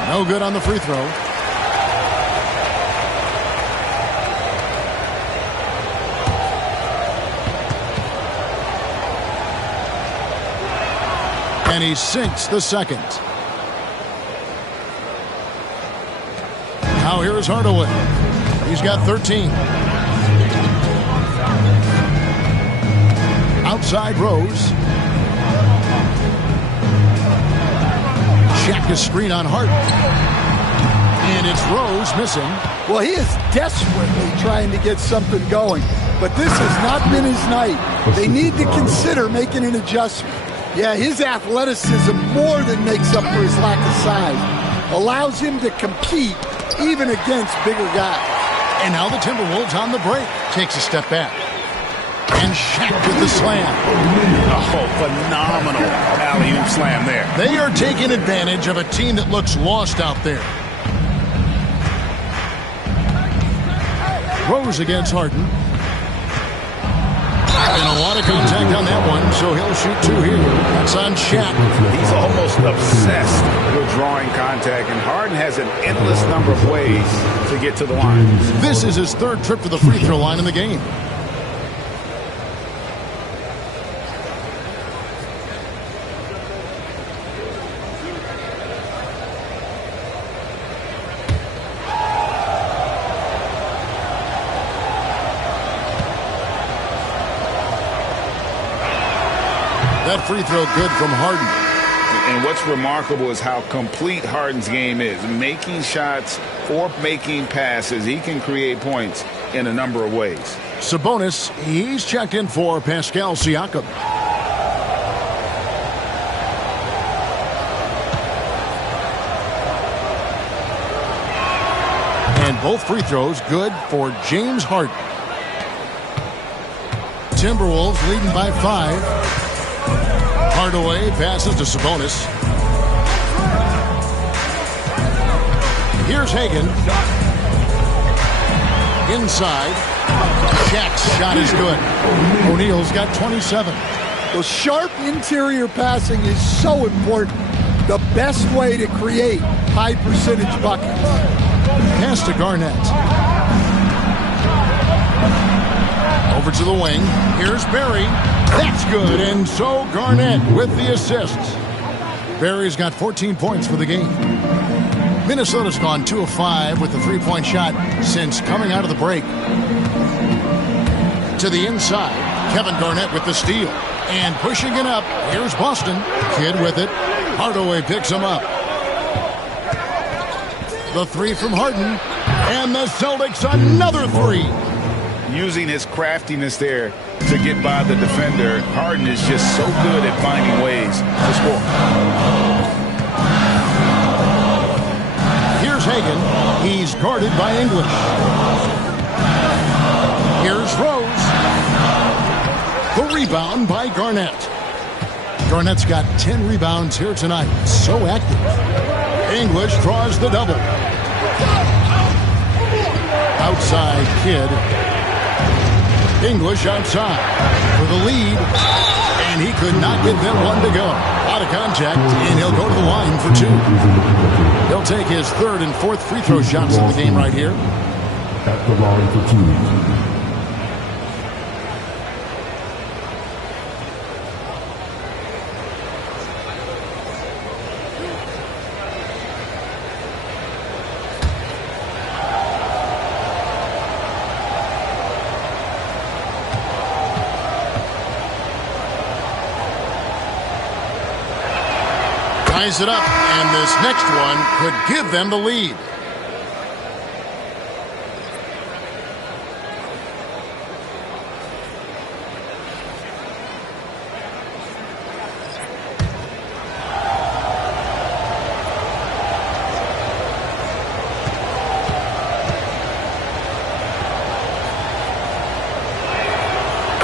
No good on the free throw. And he sinks the second. Now here's Hardaway. He's got 13. Outside Rose. Check his screen on Harden. And it's Rose missing. Well, he is desperately trying to get something going, but this has not been his night. They need to consider making an adjustment. Yeah, his athleticism more than makes up for his lack of size. Allows him to compete even against bigger guys. And now the Timberwolves on the break. Takes a step back. And Shaq with the slam. Oh, phenomenal alley-oop slam there. They are taking advantage of a team that looks lost out there. Rose against Harden. And a lot of contact on that one, so he'll shoot 2 here. That's on Shaq. He's almost obsessed with drawing contact, and Harden has an endless number of ways to get to the line. This is his 3rd trip to the free throw line in the game. That free throw good from Harden. And what's remarkable is how complete Harden's game is. Making shots or making passes, he can create points in a number of ways. Sabonis, he's checked in for Pascal Siakam. And both free throws good for James Harden. Timberwolves leading by 5. Hardaway passes to Sabonis. Here's Hagan. Inside. Shaq's shot is good. O'Neal's got 27. Well, sharp interior passing is so important. The best way to create high percentage buckets. Pass to Garnett. Over to the wing. Here's Barry. That's good. And so Garnett with the assists. Barry's got 14 points for the game. Minnesota's gone 2 of 5 with the 3-point shot since coming out of the break. To the inside. Kevin Garnett with the steal. And pushing it up. Here's Boston. Kidd with it. Hardaway picks him up. The 3 from Harden. And the Celtics another 3. Using his craftiness there to get by the defender, Harden is just so good at finding ways to score. Here's Hagan. He's guarded by English. Here's Rose. The rebound by Garnett. Garnett's got 10 rebounds here tonight. So active. English draws the double. Outside Kidd. English outside for the lead, and he could not get that one to go. Out of contact, and he'll go to the line for 2. He'll take his 3rd and 4th free throw shots of the game right here. At the line for 2. ties it up, and this next one could give them the lead.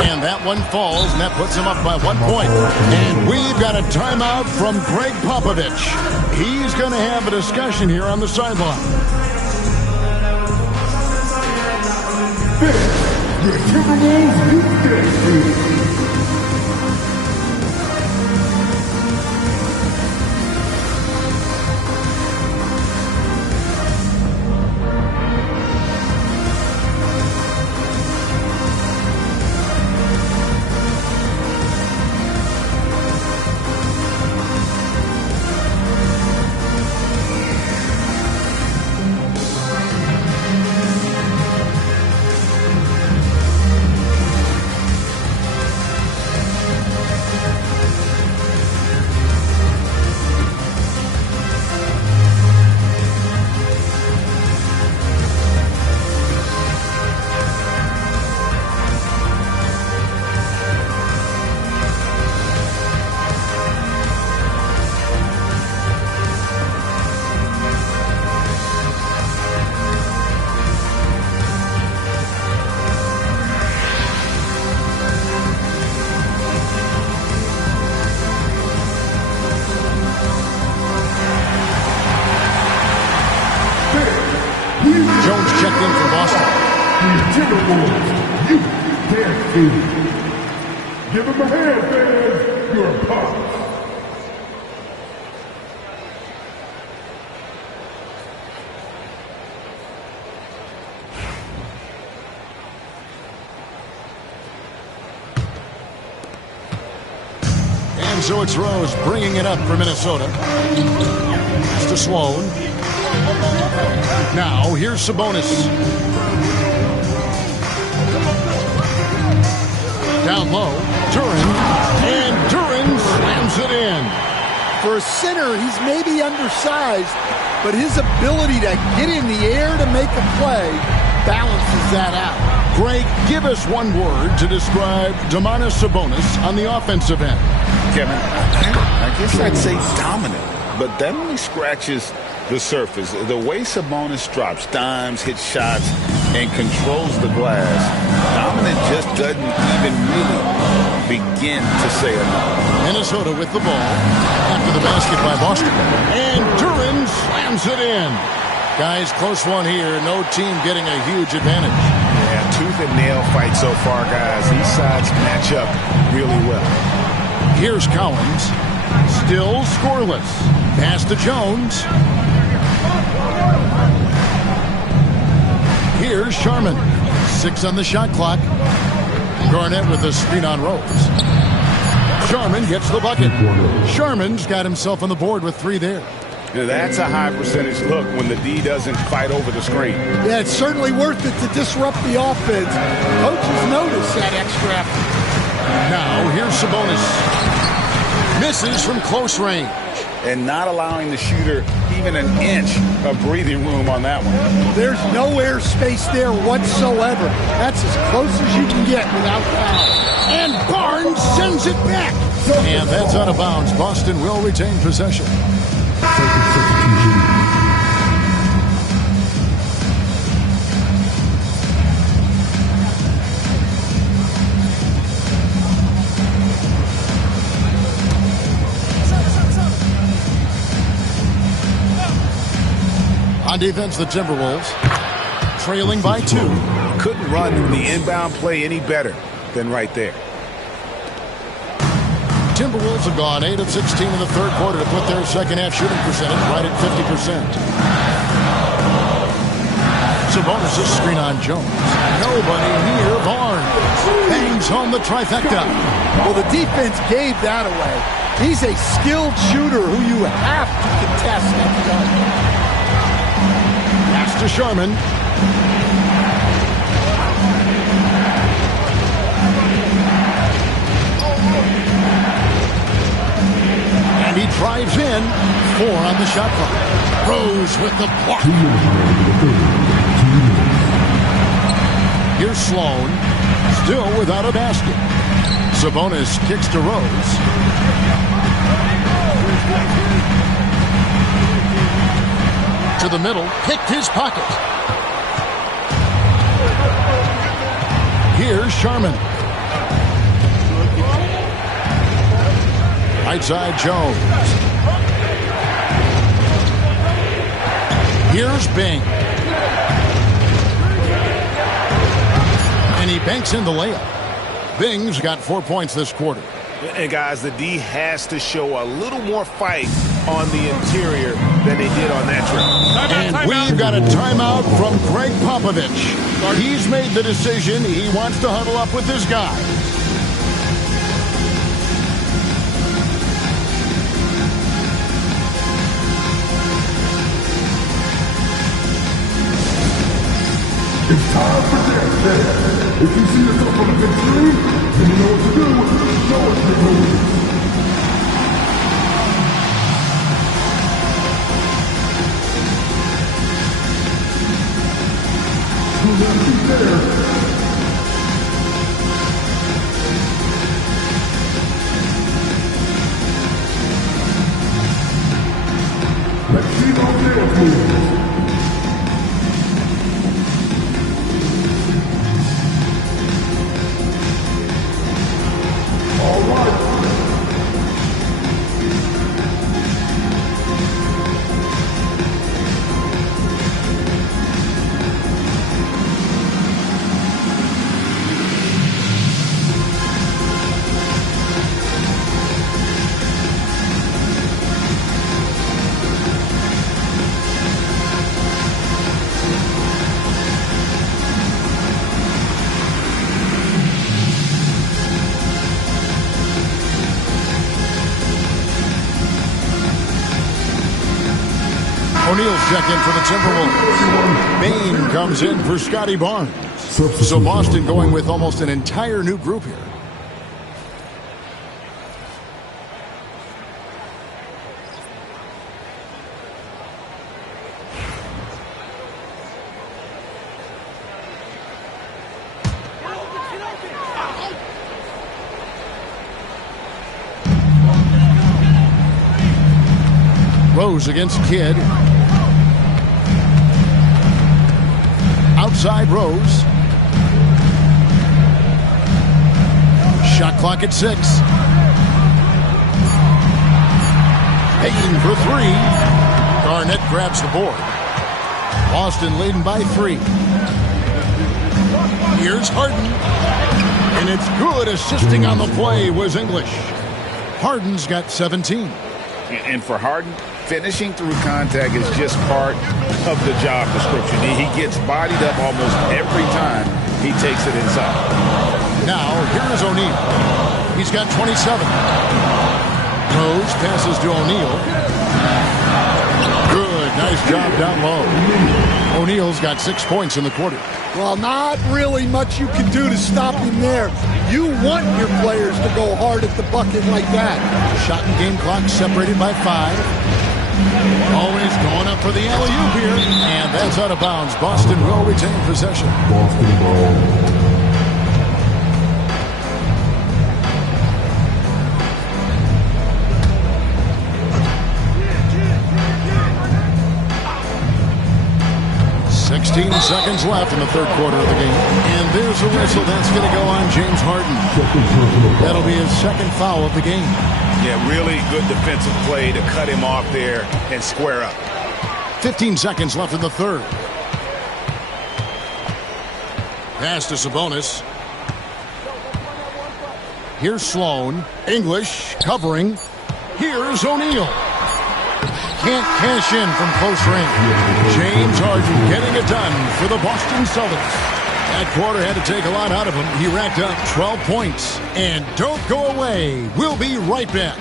And that one falls, and that puts him up by 1 point. And we've got a timeout from Greg Popovich. He's going to have a discussion here on the sideline. The Timberwolves Youth Dance League. Jones checked in for Boston. The Timberwolves Youth Dance League. Give them a hand, fans. Your pops. And so it's Rose bringing it up for Minnesota. It's to Sloan. Now, here's Sabonis. Down low, Duran. And Duran slams it in. For a center, he's maybe undersized, but his ability to get in the air to make a play balances that out. Greg, give us one word to describe Domantas Sabonis on the offensive end. Kevin, I guess I'd say dominant, but that only scratches the surface. The way Sabonis drops dimes, hits shots, and controls the glass, dominant just doesn't even really begin to say enough. Minnesota with the ball after the basket by Boston. And Duran slams it in. Guys, close one here. No team getting a huge advantage. Yeah, tooth and nail fight so far, guys. These sides match up really well. Here's Collins. Still scoreless. Pass to Jones. Here's Sharman. 6 on the shot clock. Garnett with a screen on Rose. Sharman gets the bucket. Sharman's got himself on the board with 3 there. Now that's a high percentage look when the D doesn't fight over the screen. Yeah, it's certainly worth it to disrupt the offense. Coaches notice that extra effort. Now, here's Sabonis. Misses from close range. And not allowing the shooter even an inch of breathing room on that one. There's no air space there whatsoever. That's as close as you can get without foul. And Barnes sends it back. And that's out of bounds. Boston will retain possession. On defense, the Timberwolves trailing by 2. Couldn't run the inbound play any better than right there. Timberwolves have gone 8 of 16 in the third quarter to put their second half shooting percentage right at 50%. Sabonis' screen on Jones. Nobody near Barnes. Bangs home the trifecta. Well, the defense gave that away. He's a skilled shooter who you have to contest that gun. To Sharman. And he drives in. 4 on the shot clock. Rose with the block. Here's Sloan. Still without a basket. Sabonis kicks to Rose. To the middle. Picked his pocket. Here's Sharman. Right side Jones. Here's Bing. And he banks in the layup. Bing's got 4 points this quarter. And guys, the D has to show a little more fight on the interior than they did on that trip. And we've got a timeout from Greg Popovich. He's made the decision. He wants to huddle up with this guy. It's time for dance. If you see yourself on a big screen, then you know what to do. Know what to do. Who's that feet there? Let's see those dance moves. All right. O'Neal's check in for the Timberwolves. Bain comes in for Scotty Barnes. So Boston going with almost an entire new group here. Rose against Kidd. Outside Rose. Shot clock at 6. Payton for 3. Garnett grabs the board. Boston leading by 3. Here's Harden. And it's good. Assisting on the play was English. Harden's got 17. And for Harden, finishing through contact is just part of the job description. He gets bodied up almost every time he takes it inside. Now, here's O'Neal. He's got 27. Rose passes to O'Neal. Good. Nice job down low. O'Neal's got 6 points in the quarter. Well, not really much you can do to stop him there. You want your players to go hard at the bucket like that. Shot and game clock separated by 5. Always going up for the alley-oop here. And that's out of bounds. Boston will retain possession. Boston ball. 16 seconds left in the third quarter of the game. And there's a whistle. That's going to go on James Harden. That'll be his second foul of the game. Yeah, really good defensive play to cut him off there and square up. 15 seconds left in the third. Pass to Sabonis. Here's Sloan. English covering. Here's O'Neal. Can't cash in from close range. James Harden getting it done for the Boston Celtics. That quarter had to take a lot out of him. He racked up 12 points. And don't go away. We'll be right back.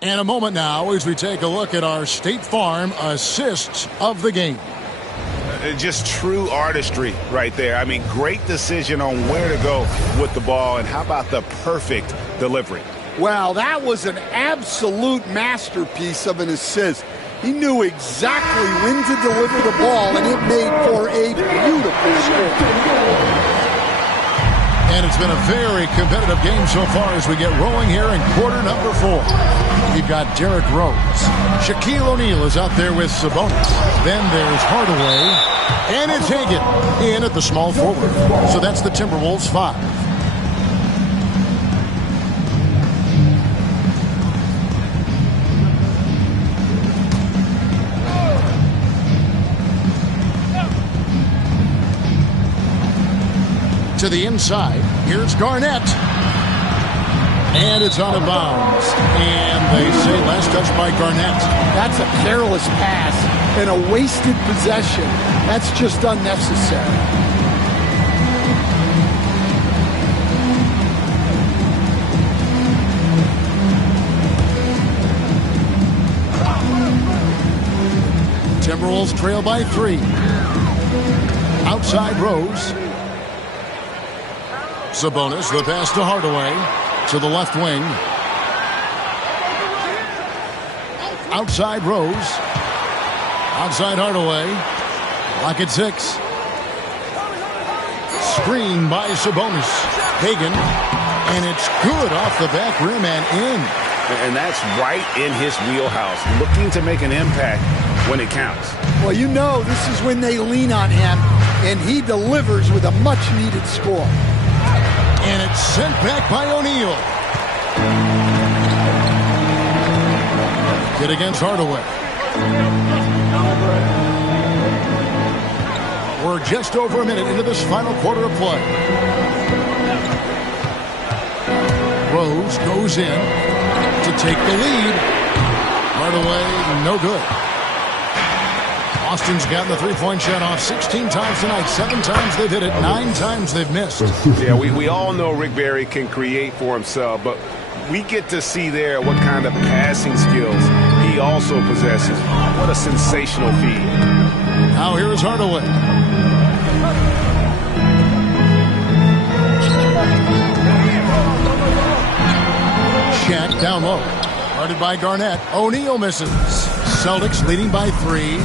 And a moment now as we take a look at our State Farm assists of the game. Just true artistry right there. I mean, great decision on where to go with the ball, and how about the perfect delivery? Well, that was an absolute masterpiece of an assist. He knew exactly when to deliver the ball, and it made for a beautiful score. And it's been a very competitive game so far as we get rolling here in quarter number 4. We've got Derrick Rose. Shaquille O'Neal is out there with Sabonis. Then there's Hardaway. And it's Hagan in at the small forward. So that's the Timberwolves 5. To the inside. Here's Garnett. And it's out of bounds. And they say last touch by Garnett. That's a careless pass and a wasted possession. That's just unnecessary. Timberwolves trail by 3. Outside Rose. Sabonis, the pass to Hardaway, to the left wing. Outside Rose. Outside Hardaway. Lock at 6. Screen by Sabonis. Hagan. And it's good off the back rim and in. And that's right in his wheelhouse, looking to make an impact when it counts. Well, you know this is when they lean on him, and he delivers with a much-needed score. And it's sent back by O'Neal. Get against Hardaway. We're just over a minute into this final quarter of play. Rose goes in to take the lead. Hardaway, no good. Austin's gotten the three-point shot off 16 times tonight. 7 times they've hit it. 9 times they've missed. Yeah, we all know Rick Barry can create for himself, but we get to see there what kind of passing skills he also possesses. What a sensational feed. Now here's Hardaway. Shaq down low. Guarded by Garnett. O'Neal misses. Celtics leading by 3.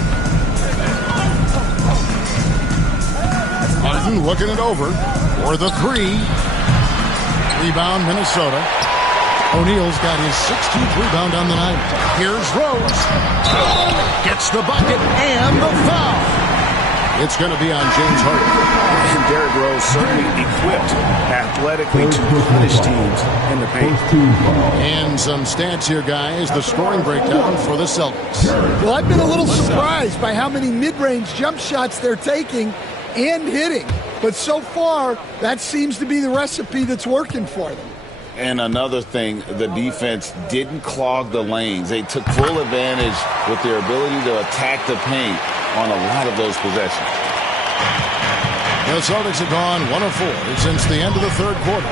Harden looking it over for the 3. Rebound, Minnesota. O'Neal's got his 16th rebound on the night. Here's Rose. Gets the bucket and the foul. It's going to be on James Harden. And Derrick Rose certainly equipped athletically to punish teams in the paint. And some stats here, guys. The scoring breakdown for the Celtics. Well, I've been a little surprised by how many mid-range jump shots they're taking and hitting. But so far, that seems to be the recipe that's working for them. And another thing, the defense didn't clog the lanes. They took full advantage with their ability to attack the paint on a lot of those possessions. The Celtics have gone 1 of 4 since the end of the third quarter.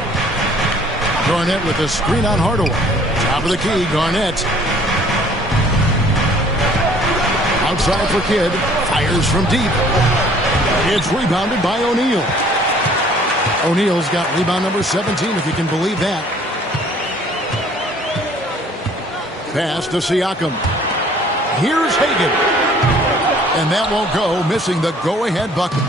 Garnett with a screen on Hardaway. Top of the key, Garnett. Outside for Kidd. Fires from deep. It's rebounded by O'Neal. O'Neal's got rebound number 17, if you can believe that. Pass to Siakam. Here's Hagan. And that won't go, missing the go-ahead bucket.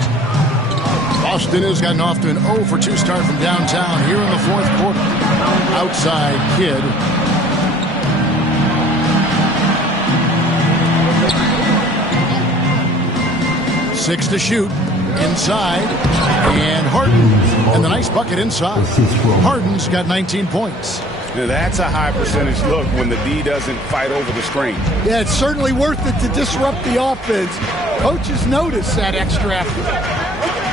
Boston has gotten off to an 0 for 2 start from downtown here in the fourth quarter. Outside Kidd. Six to shoot. Inside. And Harden. And the nice bucket inside. Harden's got 19 points. Now that's a high percentage look when the D doesn't fight over the screen. Yeah, it's certainly worth it to disrupt the offense. Coaches notice that extra effort.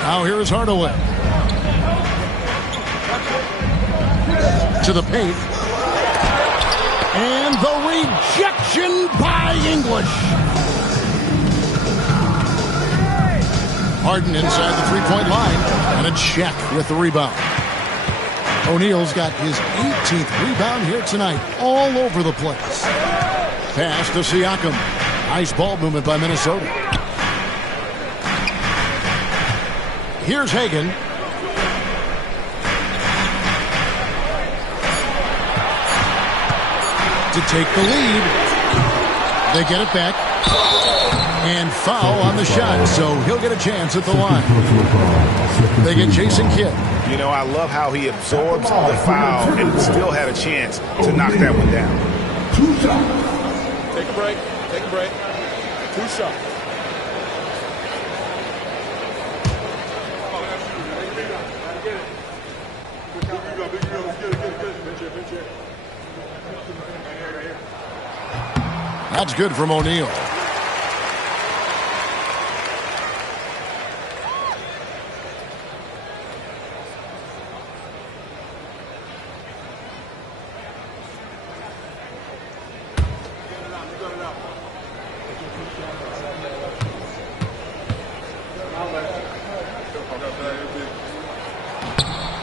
Now here's Hardaway. To the paint. And the rejection by English. Harden inside the three-point line. And a check with the rebound. O'Neal's got his 18th rebound here tonight. All over the place. Pass to Siakam. Nice ball movement by Minnesota. Here's Hagan. To take the lead. They get it back. And foul on the shot, so he'll get a chance at the line. They get Jason Kidd. You know, I love how he absorbs the foul and still had a chance to knock that one down. 2 shots. Take a break. Take a break. 2 shots. That's good from O'Neal.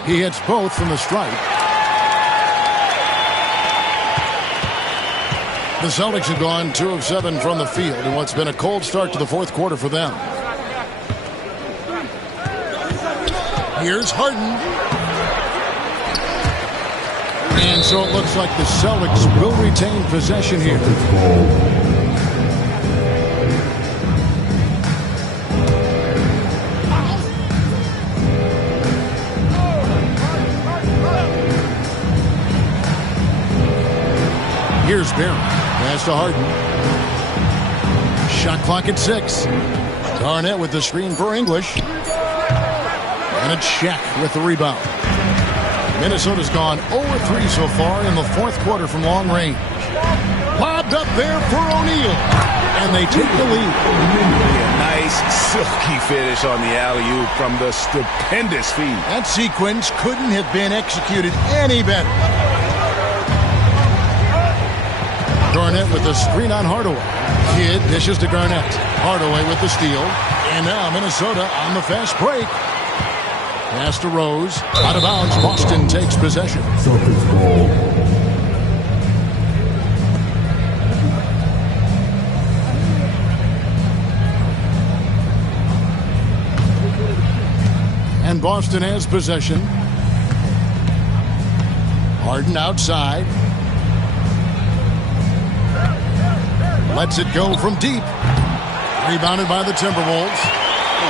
He hits both from the stripe. The Celtics have gone 2 of 7 from the field in what's been a cold start to the fourth quarter for them. Here's Harden. And so it looks like the Celtics will retain possession here. Here's Barron. Pass to Harden. Shot clock at 6. Garnett with the screen for English. And it's Shaq with the rebound. Minnesota's gone 0-3 so far in the fourth quarter from long range. Lobbed up there for O'Neal. And they take the lead. A nice, silky finish on the alley-oop from the stupendous feed. That sequence couldn't have been executed any better. Garnett with the screen on Hardaway. Kidd dishes to Garnett. Hardaway with the steal. And now Minnesota on the fast break. Pass to Rose. Out of bounds. Boston takes possession. Celtics ball. And Boston has possession. Harden outside. Lets it go from deep. Rebounded by the Timberwolves.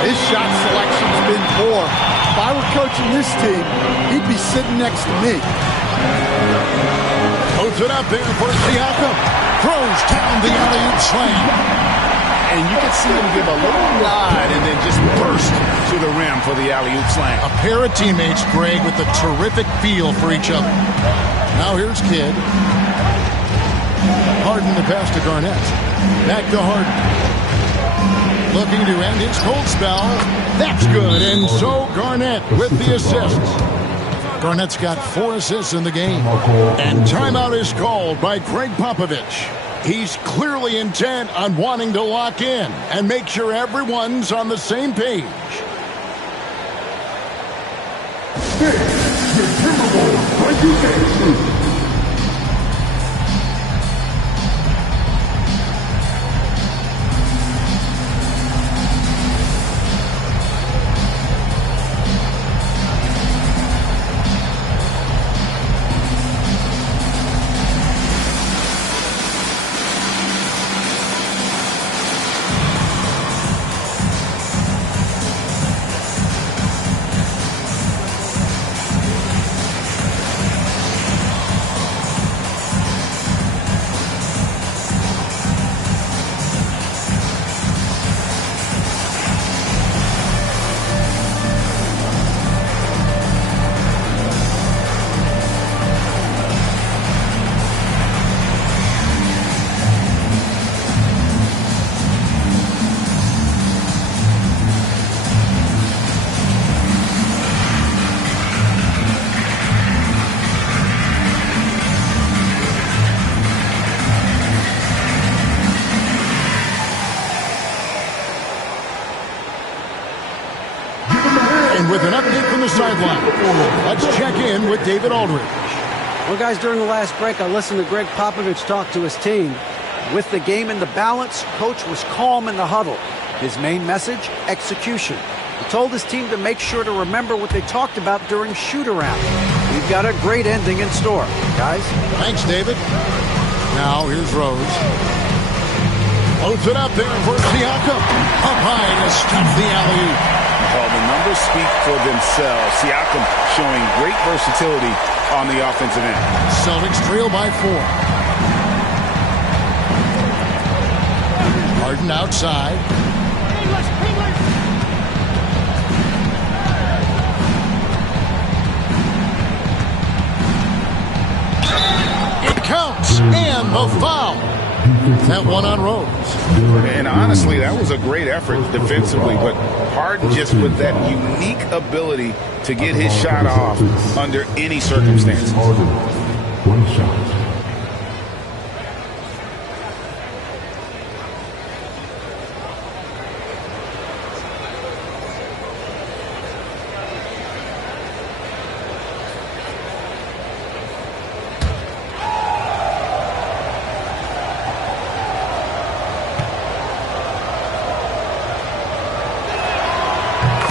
His shot selection's been poor. If I were coaching this team, he'd be sitting next to me. Puts it up there for Siakam. Throws down the alley-oop slam. And you can see him give a little nod and then just burst to the rim for the alley-oop slam. A pair of teammates, Greg, with a terrific feel for each other. Now here's Kidd. Harden to pass to Garnett. Back to Harden. Looking to end his cold spell. That's good. And so Garnett with the assist. Garnett's got 4 assists in the game. And timeout is called by Greg Popovich. He's clearly intent on wanting to lock in and make sure everyone's on the same page. This is Timberwolves 28. With an update from the sideline, let's check in with David Aldridge. Well, guys, during the last break, I listened to Greg Popovich talk to his team. With the game in the balance, Coach was calm in the huddle. His main message, execution. He told his team to make sure to remember what they talked about during shoot-around. We've got a great ending in store, guys. Thanks, David. Now here's Rose. Holds it up there for Siakam. Up high to stop the alley-oop. Well, the numbers speak for themselves. Siakam showing great versatility on the offensive end. Celtics trail by 4. Harden outside. It counts, and the foul. That one on Rose. And honestly, that was a great effort defensively, but Harden just with that unique ability to get his shot off under any circumstances. One shot.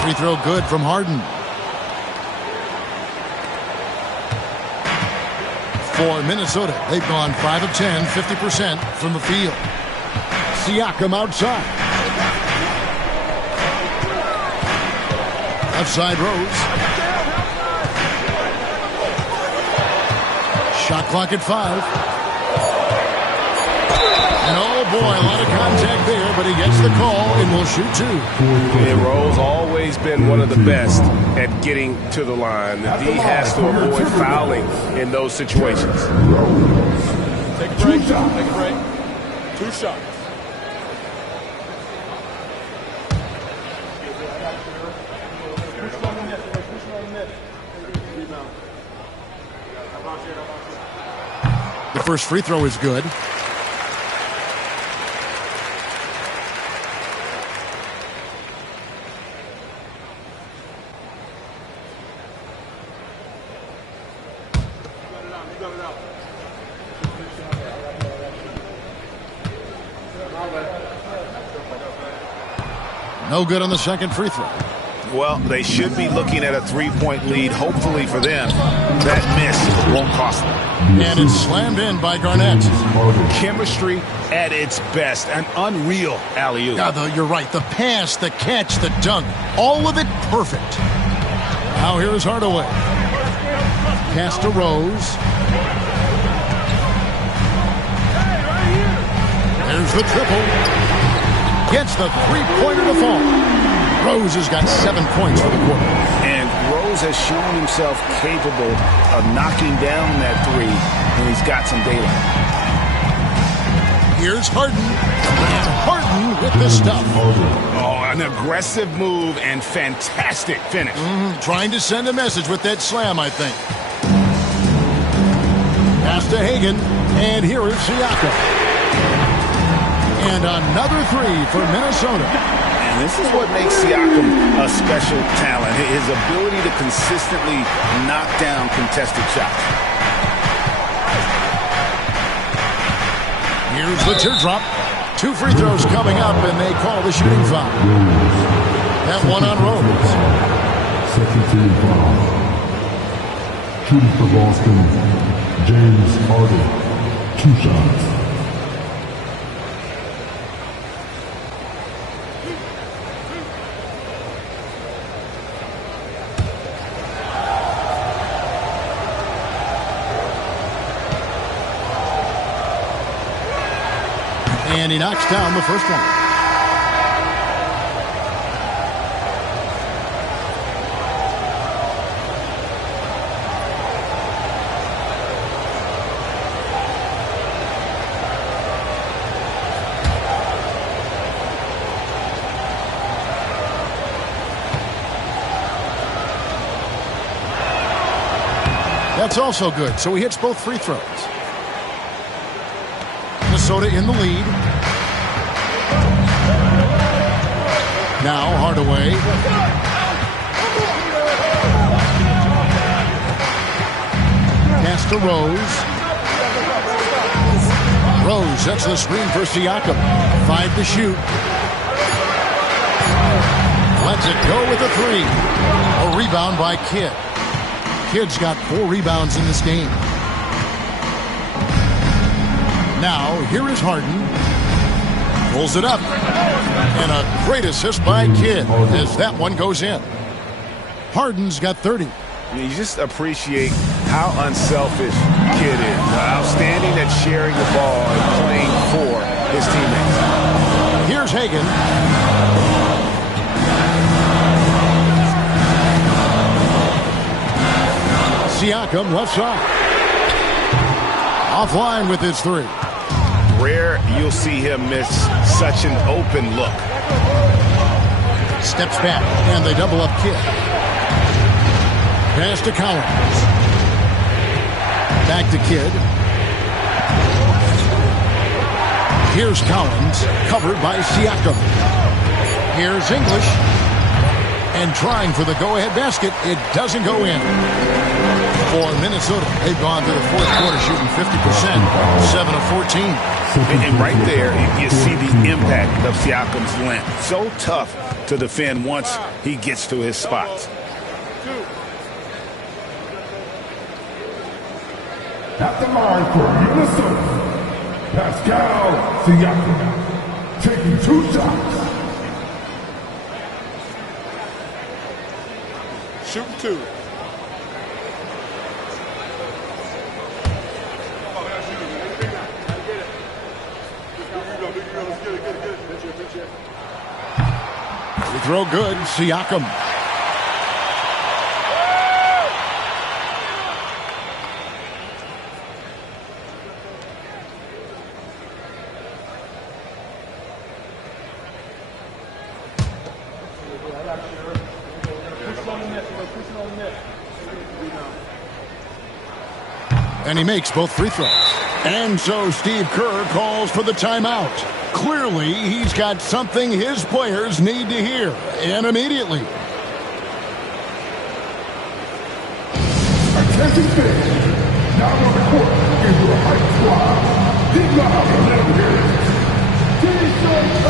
Free throw good from Harden. For Minnesota, they've gone 5 of 10, 50% from the field. Siakam outside. Outside Rose. Shot clock at 5. And oh boy, a lot of contact there, but he gets the call and will shoot 2. And Rose always been one of the best at getting to the line. The D has to avoid fouling in those situations. Take a break. Take a break. 2 shots. The first free throw is good. No good on the second free throw. Well, they should be looking at a 3-point lead. Hopefully for them, that miss won't cost them. And it's slammed in by Garnett. Chemistry at its best. An unreal alley-oop. You're right. The pass, the catch, the dunk, all of it perfect. Now here's Hardaway. Pass to Rose. There's the triple. Gets the three-pointer to fall. Rose has got 7 points for the quarter. And Rose has shown himself capable of knocking down that 3 when he's got some daylight. Here's Harden. And Harden with the stuff. Oh, an aggressive move and fantastic finish. Trying to send a message with that slam, I think. Pass to Hagan. And here is Siakam. And another 3 for Minnesota. And this is what makes Siakam a special talent. His ability to consistently knock down contested shots. Here's the teardrop. 2 free throws coming up, and they call the shooting foul. That one on Rose. Second team foul. Shooting for Boston, James Harden. 2 shots. And he knocks down the first one. That's also good. So he hits both free throws. Minnesota in the lead. Now Hardaway. Pass to Rose. Rose sets the screen for Siakam. 5 to shoot. lets it go with a three. A rebound by Kidd. Kidd's got 4 rebounds in this game. Now, here is Harden. Pulls it up. And a great assist by Kidd as that one goes in. Harden's got 30. You just appreciate how unselfish Kidd is. Outstanding at sharing the ball and playing for his teammates. Here's Hagan. Siakam left side. Offline with his 3. Rare you'll see him miss such an open look. Steps back, and they double up Kidd. Pass to Collins. Back to Kidd. Here's Collins, covered by Siakam. Here's English. And trying for the go-ahead basket, it doesn't go in. For Minnesota, they've gone to the fourth quarter shooting 50%, 7 of 14. And right there, you see the impact of Siakam's length. So tough to defend once he gets to his spots. At the line for Minnesota, Pascal Siakam, taking 2 shots. Shooting 2. The throw good, Siakam. And he makes both free throws. And so Steve Kerr calls for the timeout. Clearly, he's got something his players need to hear, and immediately. Attention fans, now on the court is your hype squad. Get loud and let them hear it. T-shirt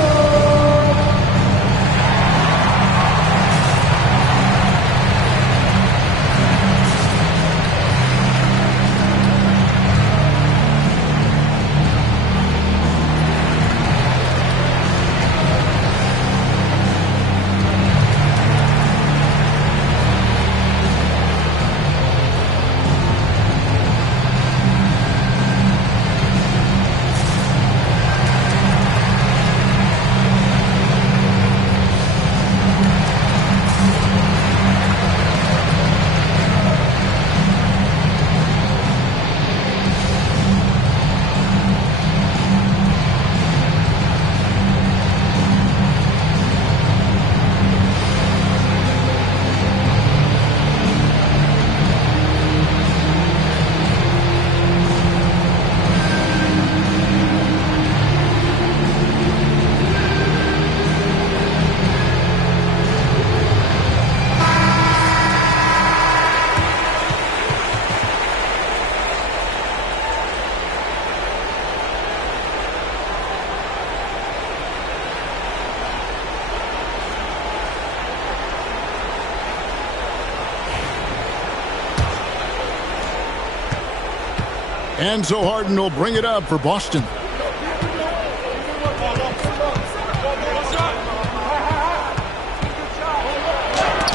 And so Harden will bring it up for Boston.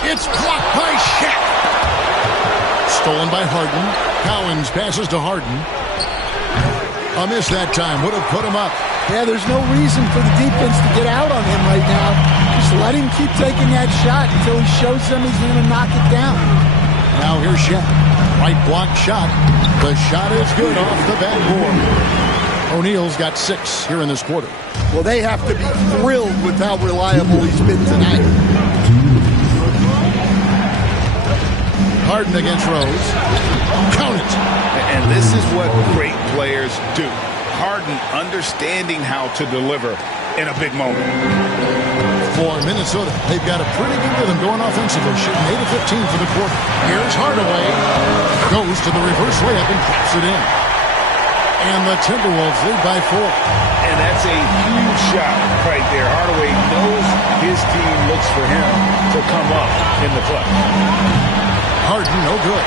It's blocked by Shaq. Stolen by Harden. Collins passes to Harden. A miss that time. Would have put him up. Yeah, there's no reason for the defense to get out on him right now. Just let him keep taking that shot until he shows them he's going to knock it down. Now here's Shaq. Right block shot. The shot is good off the backboard. O'Neal's got 6 here in this quarter. Well, they have to be thrilled with how reliable he's been tonight. Harden against Rose. Count it. And this is what great players do. Harden understanding how to deliver in a big moment. For Minnesota, they've got a pretty good rhythm going offensively, shooting 8 of 15 for the quarter. Here's Hardaway. Goes to the reverse layup and drops it in. And the Timberwolves lead by 4. And that's a huge shot right there. Hardaway knows his team looks for him to come up in the clutch. Harden, no good.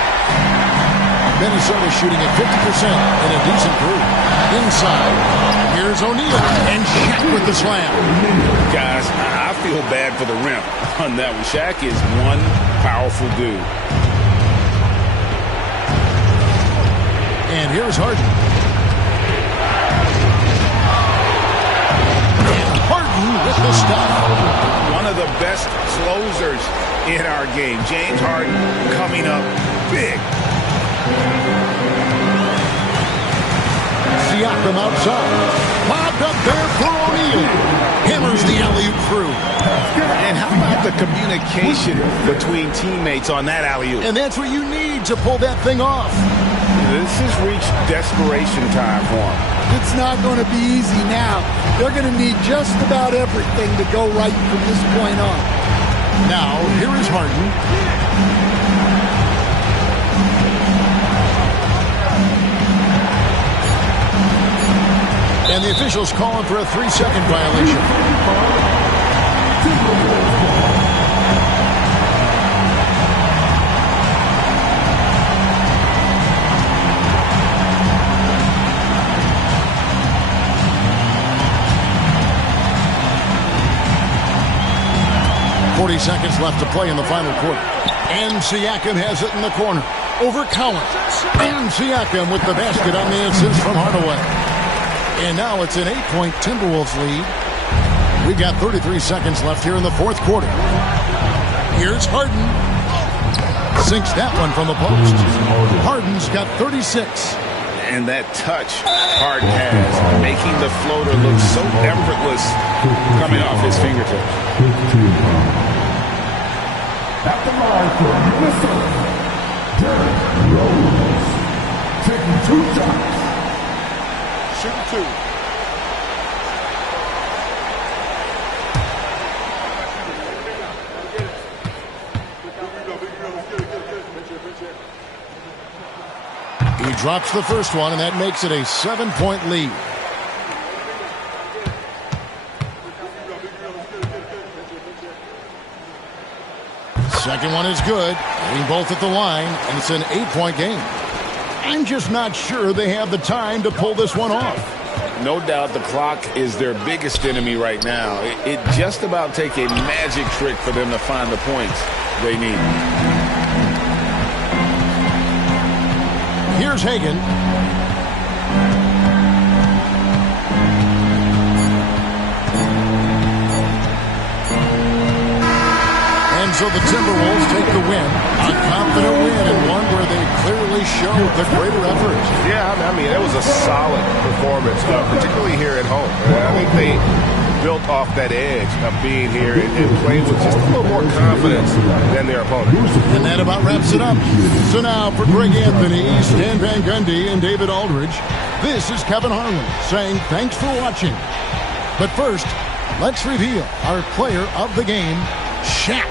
Minnesota shooting at 50% in a decent group. Inside, here's O'Neal, and Shaq with the slam. Guys, I feel bad for the rim on that one. Shaq is one powerful dude. And here's Harden. And Harden with the stop. One of the best closers in our game. James Harden coming up big. Siakam outside. Bobbed up there for O'Neal. Hammers the alley-oop through. And how about the communication between teammates on that alley-oop? And that's what you need to pull that thing off. This has reached desperation time for them. It's not going to be easy now. They're going to need just about everything to go right from this point on. Now, here is Harden. And the officials calling for a 3-second violation. 40 seconds left to play in the final quarter. And Siakam has it in the corner. Over Collins. And Siakam with the basket on the assist from Hardaway. And now it's an 8-point Timberwolves lead. We've got 33 seconds left here in the fourth quarter. Here's Harden. Sinks that one from the post. Harden's got 36. And that touch Harden has, making the floater look so effortless coming off his fingertips. At the line for Minnesota, Derrick Rose, taking 2 shots. Shooting 2. He drops the first one, and that makes it a 7-point lead. Second one is good. Hitting both at the line, and it's an 8-point game. I'm just not sure they have the time to pull this one off. No doubt the clock is their biggest enemy right now. It just about take a magic trick for them to find the points they need. Here's Hagan. And so the Timberwolves take the win. A confident win, and one where they clearly showed the greater effort. Yeah, I mean, it was a solid performance, particularly here at home. I think they built off that edge of being here and played with just a little more confidence than their opponent. And that about wraps it up. So now for Greg Anthony, Stan Van Gundy, and David Aldridge, this is Kevin Harlan saying thanks for watching. But first, let's reveal our player of the game, Shaq.